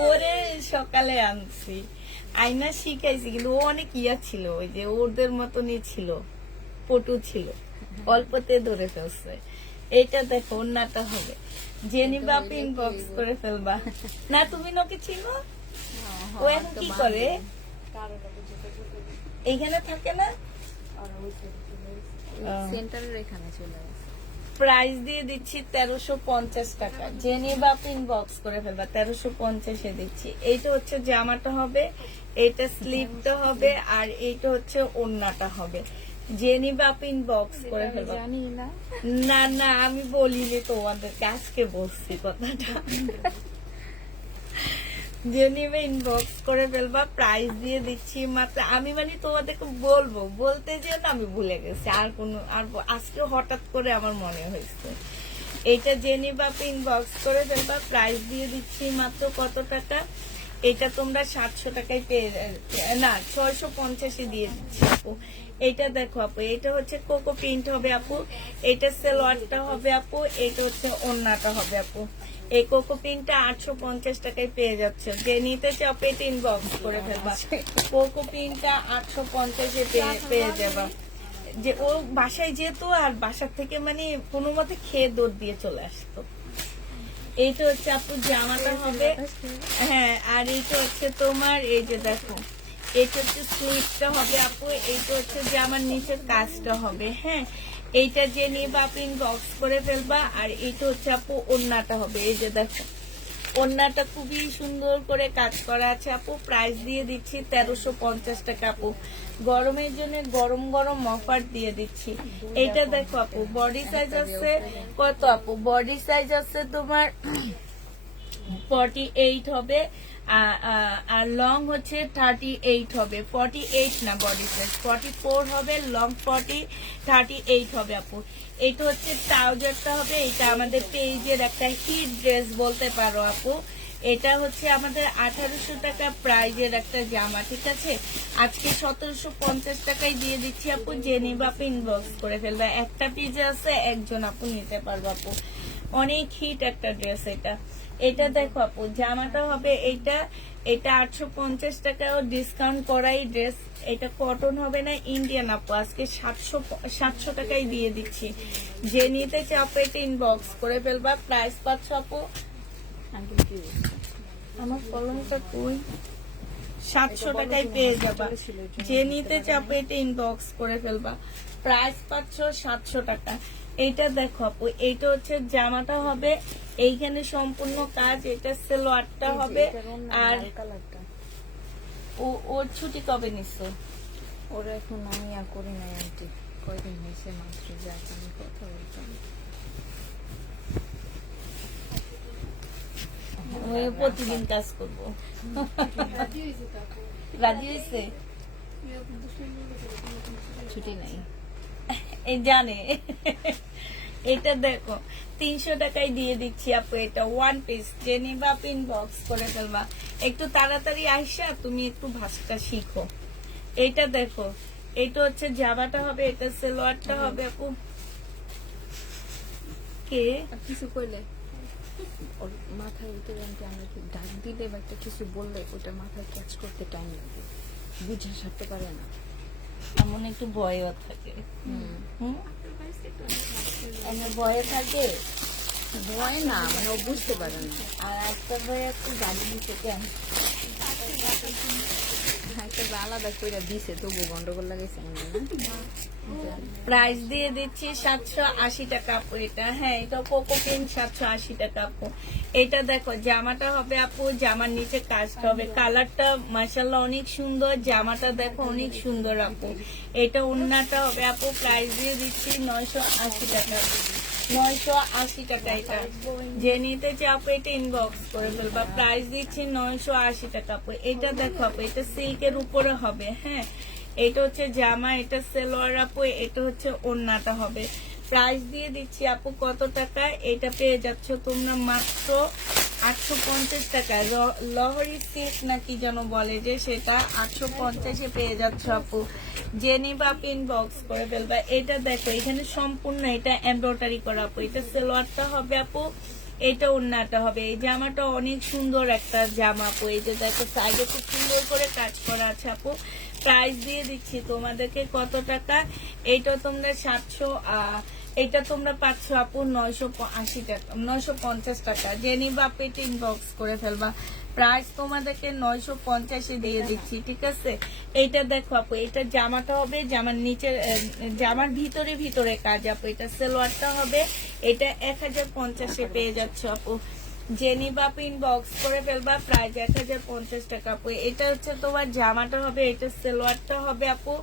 ওরে সকালে আনছি, আইনা শিখাইছি, কিন্তু ও অনেক ছিল, ওই যে ওদের মতনই ছিল, পটু ছিল, অল্পতে ধরে ফেলছে। এইটা দেখো ওড়নাটা হবে, জেনি বাপ ইনবক্স করে ফেলবা। না তুমি নকে চিনো? ও এখন কি করে? এইখানে থাকে না, সেন্টারের এখানে চলে আসে। প্রাইস দিয়ে দিচ্ছি 1350 টাকা। যে নিবা ইনবক্স করে ফেলবা, 1350 দিচ্ছি। এইটা হচ্ছে জামাটা হবে, এইটা স্লিপটা হবে, আর এইটা হচ্ছে ওড়নাটা হবে। যে নিবা ইনবক্স করে ফেলবা। জানি না। না না, আমি বলিনি তোমাদেরকে, আজকে বলছি কথাটা। যে নিবে ইনবক্স করে ফেলবা। প্রাইস দিয়ে দিচ্ছি মাত্র, আমি মানে তোমাদেরকে বলতে যে না আমি ভুলে গেছি, আজকে হঠাৎ করে আমার মনে হয়েছে। এইটা যে নিবা ইনবক্স করে ফেলবা। প্রাইস দিয়ে দিচ্ছি মাত্র কত টাকা, এটা তোমরা 700 টাকায় পেয়ে, না 650 দিয়ে দিচ্ছি আপু। এটা দেখো আপু, এটা হচ্ছে কোকো প্রিন্ট হবে আপু, এটা সালোয়ারটা হবে আপু, এটা হচ্ছে ওড়নাটা হবে আপু। এই কোকো প্রিন্টটা 850 টাকায় পেয়ে যাচ্ছে। যে নিতে চাও পেট ইনবক্স করে ফেলবা। কোকো প্রিন্টটা 850 পেয়ে যাবা। যে ও বাসায় যেত আর বাসার থেকে মানে কোনো মতে খেয়ে দৌড় দিয়ে চলে আসতো। এইটা হচ্ছে আপু জামাটা হবে, হ্যাঁ। আর এইটা হচ্ছে তোমার, এই যে দেখো, এইটা হচ্ছে স্লিভটা হবে আপু, এইটা হচ্ছে যে আমার নিচের কাজটা হবে, হ্যাঁ। এইটা যে নিবা আপনি বক্স করে ফেলবা। আর এইটা হচ্ছে আপু ওড়নাটা হবে, এই যে দেখো ওড়নাটা খুবই সুন্দর করে কাজ করা আছে আপু। প্রাইস দিয়ে দিচ্ছি 1350 টাকা আপু। গরমের জন্য গরম গরম অফার দিয়ে দিচ্ছি। এটা দেখো আপু, বডি সাইজ আছে কত আপু, বডি সাইজ আছে তোমার 48 হবে, আর লং হচ্ছে 38 হবে। 48 না বডি সাইজ, 44 হবে, লং 38 হবে আপু। এটা হচ্ছে ট্রাউজারটা হবে, এটা আমাদের পেজের একটা হিট ড্রেস বলতে পারো আপু। এটা হচ্ছে আমাদের 1800 টাকা প্রাইজের একটা জামা, ঠিক আছে। আজকে 1750 টাকায় দিয়ে দিচ্ছি আপু। যে নিবা আপু ইনবক্স করে ফেলবা। একটা পিজে আছে, একজন আপু নিতে পারবো আপু। অনেক হিট একটা ড্রেস এটা। এটা দেখো আপু, জামাটা হবে এটা 850 টাকাও ডিসকাউন্ট করাই ড্রেস। এটা কটন হবে না, ইন্ডিয়ান আপু। আজকে 700 টাকায় দিয়ে দিচ্ছি। যে নিতে চাও এটা ইনবক্স করে ফেলবা। প্রাইস পাচ্ছ আপু, আমার কলমটা কই, 700 টাকায় পেয়ে যাবা। যে নিতে চাও এটা ইনবক্স করে ফেলবা। প্রাইস পাচ্ছ 700 টাকা। এইটা দেখো আপু, এইটা হচ্ছে জামাটা হবে, এইখানে সম্পূর্ণ কাজ। এটা সালোয়ারটা হবে। আর ওর ছুটি কবে নিছো? ওরা এখন আমি আর করি নাই আন্টি, কয়দিন হয়েছে মাত্র, যাক আমি কথা বলতাম। প্রতিদিন কাজ করবো। রাজি হয়েছে? ছুটি নাই। এই জানে। এটা দেখো 300 টাকায় দিয়ে দিচ্ছি আপু। এটা ওয়ান পিস। যে নিবা ইনবক্স করে ফেলবা। একটু তাড়াতাড়ি আইসা তুমি একটু ভাষাটা শিখো। এটা দেখো, এটা হচ্ছে জামাটা হবে, এটা সালোয়ারটা হবে আপু। কে কিছু কইলে ওর মাথার ভিতরে আমরা কি ডাক দিলে বা একটা কিছু বললে ওটা মাথায় ক্যাচ করতে টাইম লাগে, বুঝে সারতে পারে না, এমন একটু ভয়ও থাকে। ভয়ে থাকে, ভয় না মানে ও বুঝতে পারে না। আর একটা ভয়ে একটু গাড়ি দিতে কেন একটা আলাদা করে দিছে, তবু গন্ডগোল লাগাইছে মনে হয়। প্রাইস দিয়ে দিচ্ছি 780 টাকা আপু। এটা, হ্যাঁ, এটা কোকো প্রিন্ট 780 টাকা আপু। এটা দেখো জামাটা হবে আপু, জামার নিচে কাজটা হবে। কালারটা মাশাআল্লাহ অনেক সুন্দর। জামাটা দেখো অনেক সুন্দর আপু। এটা ওড়নাটা হবে আপু। প্রাইস দিয়ে দিচ্ছি 980 টাকা। 980 টাকা এটা। যে নিতে চাও আপু এটা ইনবক্স করে ফেলবা। প্রাইস দিচ্ছি 980 টাকা আপু। এটা দেখো আপু, এটা সিল্কের উপরে হবে, হ্যাঁ। এটা হচ্ছে জামা, এটা সালোয়ার আপু, এটা হচ্ছে ওড়নাটা হবে। প্রাইস দিয়ে দিচ্ছি আপু কত টাকা, এটা পেয়ে যাচ্ছ তোমরা মাত্র 850 টাকায়। লহরি সিল্ক নাকি যেন বলে যে, সেটা 850-এ পেয়ে যাচ্ছ আপু। যে নিবা ইনবক্স করে ফেলবা। এটা দেখো, এখানে সম্পূর্ণ এটা এমব্রয়ডারি করা আপু। এটা সালোয়ারটা হবে আপু, এটা ওড়নাটা হবে। এই জামাটা অনেক সুন্দর একটা জামা আপু। এই যে দেখো সাইডে খুব সুন্দর করে কাজ করা আছে আপু। প্রাইস দিয়ে দিচ্ছি তোমাদেরকে কত টাকা, এইটা তোমরা এটা তোমরা পাচ্ছ আপু 980 টাকা, 950 টাকা। যে নিবা আপু এটা ইনবক্স করে ফেলবা। প্রাইস তোমাদেরকে 950 দিয়ে দিচ্ছি, ঠিক আছে। এইটা দেখো আপু, এটা জামাটা হবে, জামার নিচে জামার ভিতরে ভিতরে কাজ আপু। এটা সালোয়ারটা হবে, এটা 1050 পেয়ে যাচ্ছ আপু। যে নিবা আপু ইনবক্স করে ফেলবা। প্রাইস 1050 টাকা আপু। এটা হচ্ছে তোমার জামাটা হবে, এটা সালোয়ারটা হবে আপু।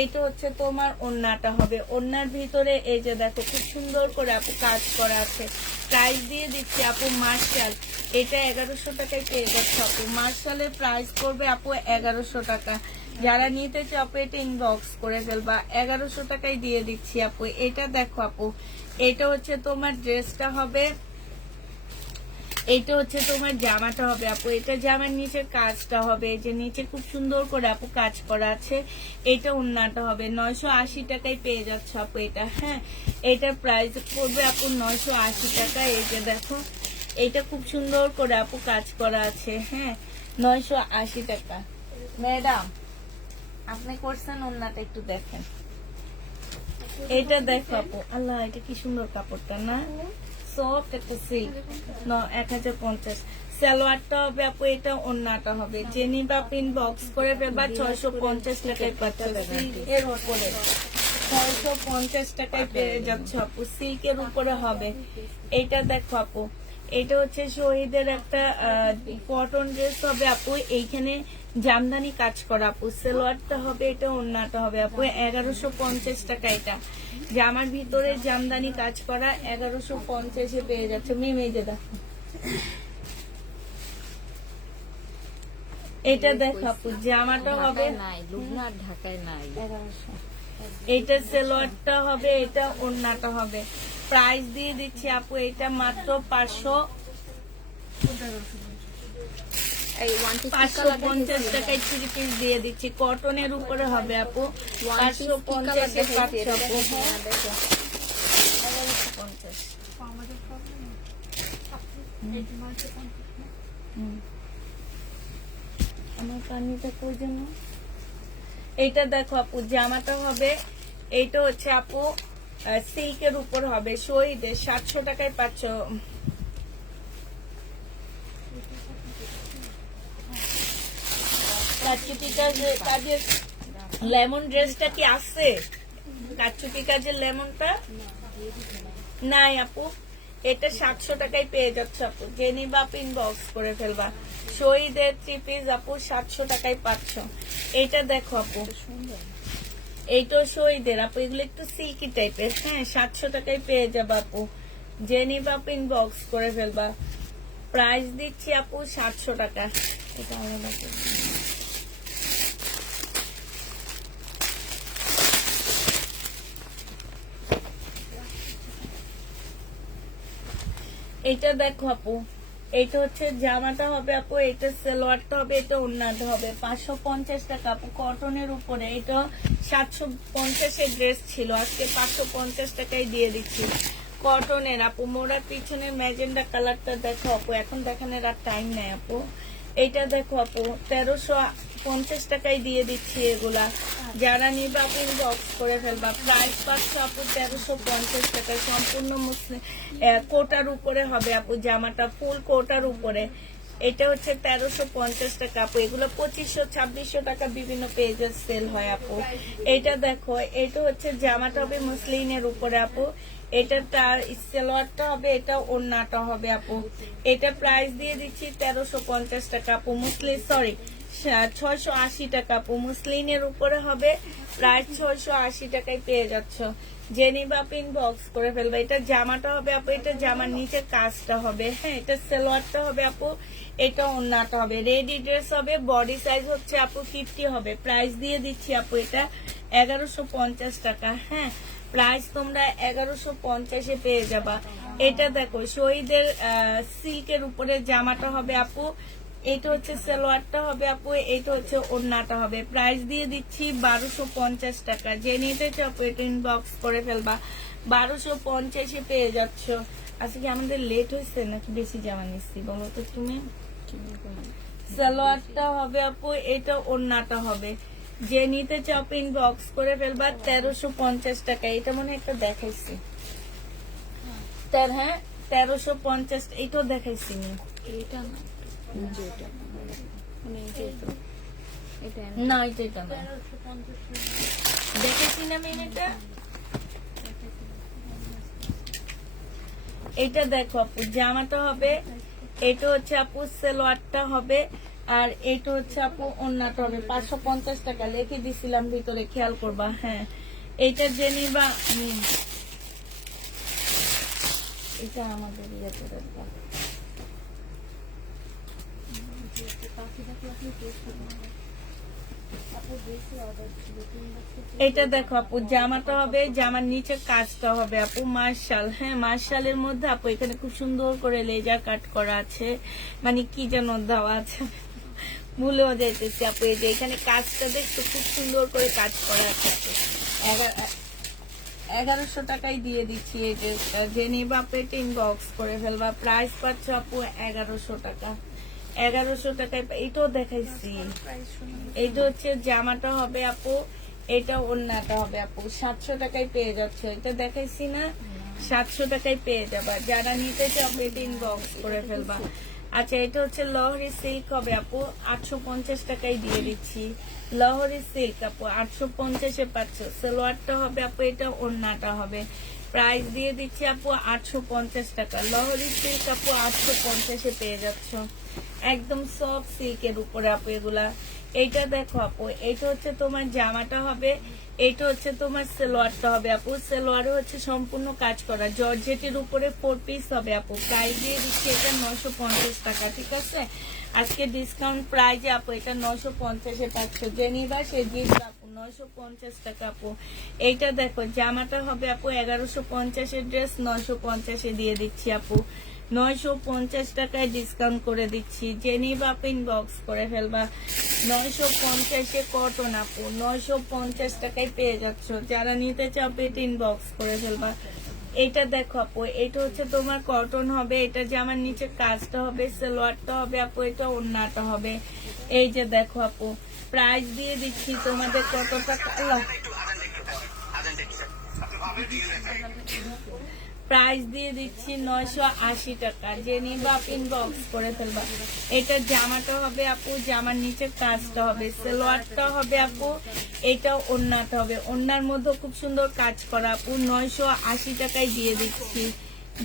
এইটা হচ্ছে তোমার ওড়নাটা হবে। ওড়নার ভিতরে এই যে দেখো খুব সুন্দর করে আপু কাজ করা আছে। প্রাইস দিয়ে দিচ্ছি আপু মার্শাল, এটা 1100 টাকায় পেয়ে যাচ্ছে আপু। মার্শালের প্রাইস পড়বে আপু 1100 টাকা। যারা নিতে চাও আপু এটা ইনবক্স করে ফেলবা। 1100 টাকায় দিয়ে দিচ্ছি আপু। এটা দেখো আপু, এটা হচ্ছে তোমার ড্রেসটা হবে, এইটা হচ্ছে তোমার জামাটা হবে আপু। এটা জামার নিচে কাজটা হবে, এই যে নিচে খুব সুন্দর করে আপু কাজ করা আছে। এটা ওড়নাটা হবে। 980 টাকায় পেয়ে যাচ্ছে আপু এটা। হ্যাঁ, এটার প্রাইস পড়বে আপু 980 টাকা। এই যে দেখো, এটা খুব সুন্দর করে আপু কাজ করা আছে। হ্যাঁ, 980 টাকা। ম্যাডাম আপনি করছেন ওড়নাটা একটু দেখেন। এটা দেখো আপু, আল্লাহ এটা কি সুন্দর কাপড়টা না, সফট একটা সিল্ক। 1050। সালোয়ারটা হবে আপু, এটা ওড়নাটা হবে। যে নিবা পিন বক্স করে ফেলবা। 650 টাকায় পাচ্ছ সিল্কের উপরে। 650 টাকায় পেয়ে যাচ্ছ আপু, সিল্কের উপরে হবে। এইটা দেখো আপু, এটা হচ্ছে শহীদের একটা কটন ড্রেস হবে আপু। এইখানে জামদানি কাজ করা আপু। সালোয়ারটা হবে, এটা ওড়নাটা হবে আপু। 1150 টাকা। এটা জামার ভিতরে জামদানি কাজ করা, 1150 পেয়ে যাচ্ছে। মেয়ে যে দেখো, এটা দেখো আপু, জামাটা হবে নাই, লুবনা ঢাকায় নাই। 1100। এটা সালোয়ারটা হবে, এটা ওড়নাটা হবে। প্রাইস দিয়ে দিচ্ছি আপু, এটা মাত্র 550 টাকায় 3 পিস দিয়ে দিচ্ছি। কটনের উপরে হবে আপু। 550 পাচ্ছ আপু। হ্যাঁ, 1150। আমার পানিটা কই যেন। এইটা দেখো আপু, জামাটা হবে, এইটা হচ্ছে আপু সিল্কের উপর হবে। শহীদের 700 টাকায় পাচ্ছ। কাচুটি কাজের লেমন ড্রেসটা কি আছে? কাচুটি কাজের লেমনটা নাই আপু। এটা 700 টাকায় পেয়ে যাচ্ছে আপু। যে নিবা আপু ইনবক্স করে ফেলবা। শহীদের 3 পিস আপু 700 টাকায় পাচ্ছ। এটা দেখো আপু, এইটাও শহীদের আপু। এগুলো একটু সিল্কি টাইপের। হ্যাঁ, 700 টাকায় পেয়ে যাবা আপু। যে নিবা আপু ইনবক্স করে ফেলবা। প্রাইস দিচ্ছি আপু 700 টাকা। এটা আলাদা করে। এটা দেখো আপু, এটা হচ্ছে জামাটা হবে আপু, এটা সালোয়ারটা হবে, এটা ওড়নাটা হবে। 550 টাকা আপু, কটনের উপরে। এটা 750 ড্রেস ছিল, আজকে 550 টাকায় দিয়ে দিচ্ছি। কটনের আপু, মোড়ার পিছনে ম্যাজেন্ডা কালারটা দেখো আপু। এখন দেখানোর আর টাইম নেই আপু। এইটা দেখো আপু, 1350 টাকায় দিয়ে দিচ্ছি এগুলা। যারা নিবা আপু ইনবক্স করে ফেলবা। প্রাইস পাচ্ছ আপু 1350 টাকায়। সম্পূর্ণ মুসলিম কোটার উপরে হবে আপু। জামাটা ফুল কোটার উপরে। এটা হচ্ছে 1350 টাকা আপু। এগুলো 2500 2600 টাকা বিভিন্ন পেজে সেল হয় আপু। এটা দেখো, এটা হচ্ছে জামাটা হবে মুসলিনের উপরে আপু। এটা তার সালোয়ারটা হবে, এটা ওড়নাটা হবে আপু। এটা প্রাইস দিয়ে দিচ্ছি 1350 টাকা আপু। মুসলিন, সরি, 680 টাকা আপু। মুসলিনের উপরে হবে। প্রাইস 680 টাকায় পেয়ে যাচ্ছ। যে নিবা আপু ইনবক্স করে ফেলবে। এটা জামাটা হবে আপু, এটা জামার নিচে কাজটা হবে। হ্যাঁ, এটা সালোয়ারটা হবে আপু, এটা ওড়নাটা হবে। রেডি ড্রেস হবে। বডি সাইজ হচ্ছে আপু 50 হবে। প্রাইস দিয়ে দিচ্ছি আপু এটা 1150 টাকা। হ্যাঁ, প্রাইস তোমরা 1150 পেয়ে যাবা। এটা দেখো, শহীদের সিল্কের উপরে জামাটা হবে আপু। এটা হচ্ছে সালোয়ারটা হবে আপু, এটা হচ্ছে ওড়নাটা হবে। প্রাইস দিয়ে দিচ্ছি 1250 টাকা। যে নিতে চাও আপু এটা ইনবক্স করে ফেলবা। 1250 পেয়ে যাচ্ছ। আজকে কি আমাদের লেট হয়েছে নাকি বেশি জামা নিচ্ছি বলো তো তুমি? সালোয়ারটা হবে আপু, এটা ওড়নাটা হবে। যে নিতে চাও ইনবক্স করে ফেলবা। 1350 টাকা। এটা মনে হয় একটা দেখাইছি। পলিস্টার, হ্যাঁ 1350। এইটাও দেখাইছি নি। এটা না, যে এটা মানে এই যে এটা না এটা না, দেখেছি না মেন এটা। এটা দেখো আপু, জামাটা হবে, এটা হচ্ছে আপু সালোয়ারটা হবে, আর এটা হচ্ছে আপু ওন্নাটা হবে। 550 টাকা লিখে দিছিলাম ভিতরে, খেয়াল করবা। হ্যাঁ এটা জেনে বা এটা আমাদের ইয়েতে দেখবা। এটা দেখো আপু, জামাটা হবে, জামার নিচে কাজটা হবে আপু মার্শাল। হ্যাঁ মার্শালের মধ্যে আপু এখানে খুব সুন্দর করে লেজার কাট করা আছে, মানে কি যেন দেওয়া আছে ভুলেও যাইতেছি আপু। এই যে এখানে কাজটা দেখছো, খুব সুন্দর করে কাজ করা আছে আপু। 1100 টাকায় দিয়ে দিচ্ছি। এই যে জেনিবা পেটে ইনবক্স করে ফেলবা। প্রাইস পাচ্ছ আপু 1100 টাকা। 1100 টাকায় এটাও দেখাইছি। এইটা হচ্ছে জামাটা হবে আপু, এটা ওড়নাটা হবে আপু। 700 টাকায় পেয়ে যাচ্ছে। এটা দেখাইছি না, 700 টাকায় পেয়ে যাবা। যারা নিতে চাও পেটে ইনবক্স করে ফেলবা। আচ্ছা এটা হচ্ছে লহরি সিল্ক হবে আপু, 850 টাকায় দিয়ে দিচ্ছি। লহরি সিল্ক আপু 850-এ পাচ্ছ। সালোয়ারটা হবে আপু, এটা ওড়নাটা হবে। প্রাইস দিয়ে দিচ্ছি আপু 850 টাকা। লহরি সিল্ক আপু 850-এ পেয়ে যাচ্ছ, একদম সফট সিল্কের উপরে আপু এগুলা। এইটা দেখো আপু, এইটা হচ্ছে তোমার জামাটা হবে, এইটা হচ্ছে তোমার সালোয়ারটা হবে আপু। সালোয়ারে হচ্ছে সম্পূর্ণ কাজ করা জর্জেটের উপরে 4 পিস হবে আপু। প্রাইস দিয়ে দিচ্ছি এটা 950 টাকা। ঠিক আছে, আজকে ডিসকাউন্ট প্রাইজে আপু এটা 950-এ পাচ্ছ। জেনিবা সে জিন্স আপু 950 টাকা আপু। এইটা দেখো জামাটা হবে আপু 1150-এর ড্রেস 950-এ দিয়ে দিচ্ছি আপু। 950 টাকায় ডিসকাউন্ট করে দিচ্ছি। জেনিবা পিন বক্স করে ফেলবা। 950-এ কটন আপু 950 টাকায় পেয়ে যাচ্ছ। যারা নিতে চাও পেট ইনবক্স করে ফেলবা। এটা দেখো আপু, এটা হচ্ছে তোমার কটন হবে, এটা জামার নিচে কাজটা হবে, সালোয়ারটা হবে আপু, এটা ওড়নাটা হবে। এই যে দেখো আপু, প্রাইস দিয়ে দিচ্ছি তোমাদের কত টাকা। প্রাইস দিয়ে দিচ্ছি 980 টাকা। জেনিবা ইনবক্স করে ফেলবা। এটা জামাটা হবে আপু, জামার নিচে কাজটা হবে, সালোয়ারটা হবে আপু, এটা ওড়নাটা হবে। ওড়নার মধ্যে খুব সুন্দর কাজ করা আপু। 980 টাকায় দিয়ে দিচ্ছি।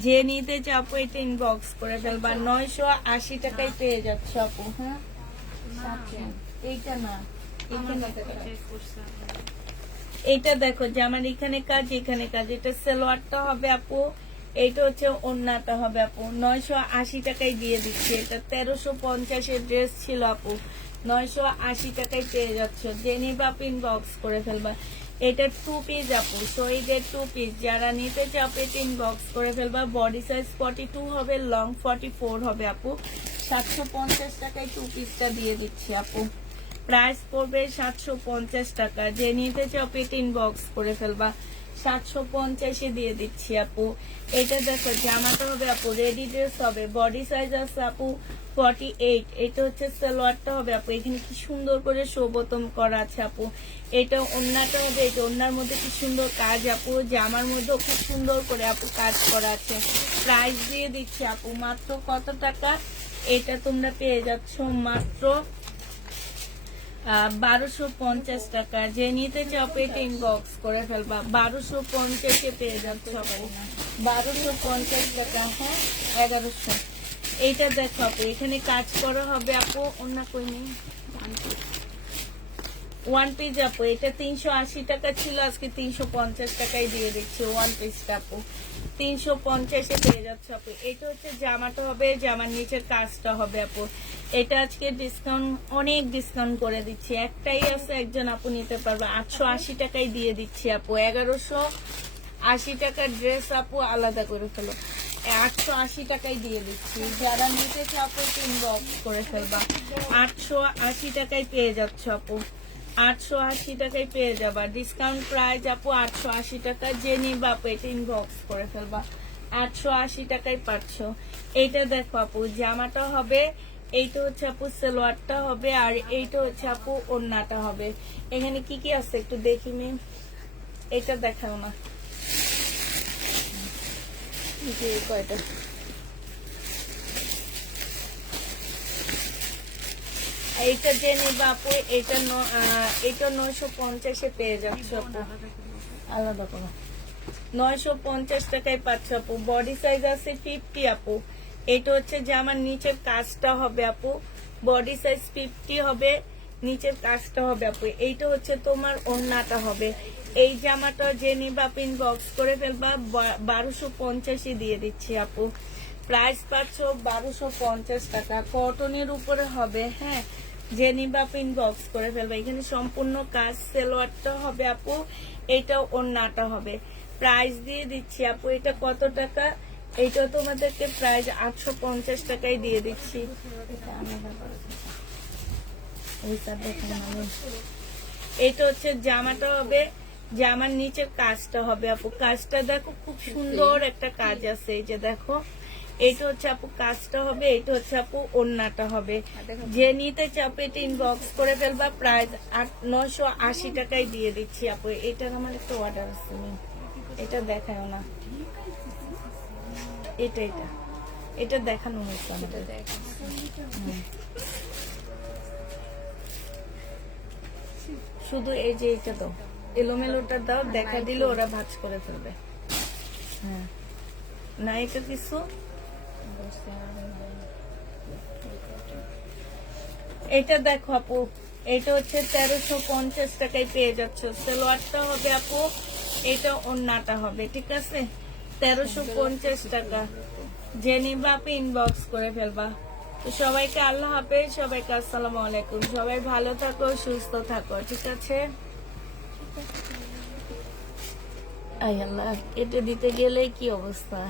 যে নিতে চাও আপু এটা ইনবক্স করে ফেলবা। 980 টাকায় পেয়ে যাচ্ছ আপু। হ্যাঁ এইটা না, এইটা দেখো যে আমার এখানে কাজ, এখানে কাজ। এটা সালোয়ারটা হবে আপু, এইটা হচ্ছে ওড়নাটা হবে আপু। 980 টাকায় দিয়ে দিচ্ছি। এটা 1350-এর ড্রেস ছিল আপু, 980 টাকায় পেয়ে যাচ্ছ। জেনিবা পিন বক্স করে ফেলবা। এটা 2 পিস আপু, শহীদের 2 পিস। যারা নিতে চাও পেটিং বক্স করে ফেলবা। বডি সাইজ 42 হবে, লং 44 হবে আপু। 750 টাকায় 2 পিসটা দিয়ে দিচ্ছি আপু। প্রাইস পড়বে 750 টাকা। যে নিতে চাও পেটিং বক্স করে ফেলবা। 750-এ দিয়ে দিচ্ছি আপু। এটা দেখো জামাটা হবে আপু, রেডি ড্রেস হবে। বডি সাইজ আছে আপু 48। এটা হচ্ছে সালোয়ারটা হবে আপু, এখানে কি সুন্দর করে শোবতম করা আছে আপু। এটা ওড়নাটা হবে, এটা ওড়নার মধ্যে কি সুন্দর কাজ আপু। জামার মধ্যে খুব সুন্দর করে আপু কাজ করা আছে। প্রাইস দিয়ে দিচ্ছি আপু মাত্র কত টাকা, এটা তোমরা পেয়ে যাচ্ছ মাত্র 1250 টাকা। যে নিতে চাও পেটিং বক্স করে ফেলবা। 1250-এ পেয়ে যাচ্ছে আপু, 1250 টাকা। হ্যাঁ 1100। এইটা দেখো আপু, এখানে কাজ করা হবে আপু। অন্য কই নেই, ওয়ান পিস আপু। এটা 380 টাকা ছিল, আজকে 350 টাকায় দিয়ে দিচ্ছি ওয়ান পিসটা আপু। 350-এ পেয়ে যাচ্ছে আপু। এটা হচ্ছে জামাটা হবে, জামার নিচের কাজটা হবে আপু। এটা আজকে ডিসকাউন্ট, অনেক ডিসকাউন্ট করে দিচ্ছি। একটাই আছে, একজন আপু নিতে পারবে। 880 টাকায় দিয়ে দিচ্ছি আপু। 1180 টাকার ড্রেস আপু, আলাদা করে ফেলো। 880 টাকায় দিয়ে দিচ্ছি। যারা নিতে চাও আপু ইনবক্স করে ফেলবা। 880 টাকায় পেয়ে যাচ্ছ আপু। 880 টাকায় পেয়ে যাবা। ডিসকাউন্ট প্রাইস আপু 880 টাকা। যে নিবা আপু এটা ইনবক্স করে ফেলবা। 880 টাকায় পাচ্ছ। এইটা দেখো আপু, জামাটা হবে, এইটা হচ্ছে আপু সালোয়ারটা হবে, আর এইটা হচ্ছে আপু ওড়নাটা হবে। এখানে কি কি আছে একটু দেখি মি, এটা দেখাও না। এই যে কয়টা এইটা যে নিবা আপু এটা এটা 950-এ পেয়ে যাচ্ছে আপু, আলাদা করো। 950 টাকায় পাচ্ছ আপু। বডি সাইজ আছে 50 আপু। এটা হচ্ছে জামার নিচের কাজটা হবে আপু, বডি সাইজ 50 হবে, নিচের কাজটা হবে আপু। এইটা হচ্ছে তোমার ওড়নাটা হবে। এই জামাটা যে নিবা পিন বক্স করে ফেলবা, 1250 দিয়ে দিচ্ছি আপু। প্রাইস পাচ্ছ 1250 টাকা, কটনের উপরে হবে। হ্যাঁ, যে নিবা পিন বক্স করে ফেলবা। এখানে সম্পূর্ণ কাজ, সেলোয়ারটা হবে আপু, এইটা ওড়নাটা হবে। প্রাইস দিয়ে দিচ্ছি আপু, এটা কত টাকা? এইটা তোমাদেরকে প্রাইস 850 টাকায় দিয়ে দিচ্ছি। এটা আলাদা করে দিচ্ছি। এইটা দেখেন আমি। এইটা হচ্ছে জামাটা হবে, জামার নিচের কাজটা হবে আপু। কাজটা দেখো খুব সুন্দর একটা কাজ আছে, এই যে দেখো। এইটা হচ্ছে আপু কাজটা হবে, এইটা হচ্ছে আপু ওড়নাটা হবে। যে নিতে চাপে এটা ইনবক্স করে ফেলবা, প্রাইস 980 টাকায় দিয়ে দিচ্ছি আপু। এটার আমার একটু অর্ডার আছে, এটা দেখায় না, এটা এটা এটা দেখানো হয়েছে আমাদের। হুম। শুধু এই যে এটা দাও, এলোমেলোটা দাও, দেখা দিলে ওরা ভাঁজ করে ফেলবে। হ্যাঁ, না এটা কিছু, এটা দেখো আপু, এটা হচ্ছে 1350 টাকায় পেয়ে যাচ্ছ। সালোয়ারটা হবে আপু, এটা ওড়নাটা হবে, ঠিক আছে? 1350 টাকা। যে নিবা আপনি ইনবক্স করে ফেলবা। তো সবাইকে আল্লাহ হাফেজ, সবাইকে আসসালামু আলাইকুম। সবাই ভালো থাকো, সুস্থ থাকো, ঠিক আছে? আই আল্লাহ, কেটে দিতে গেলে কি অবস্থা।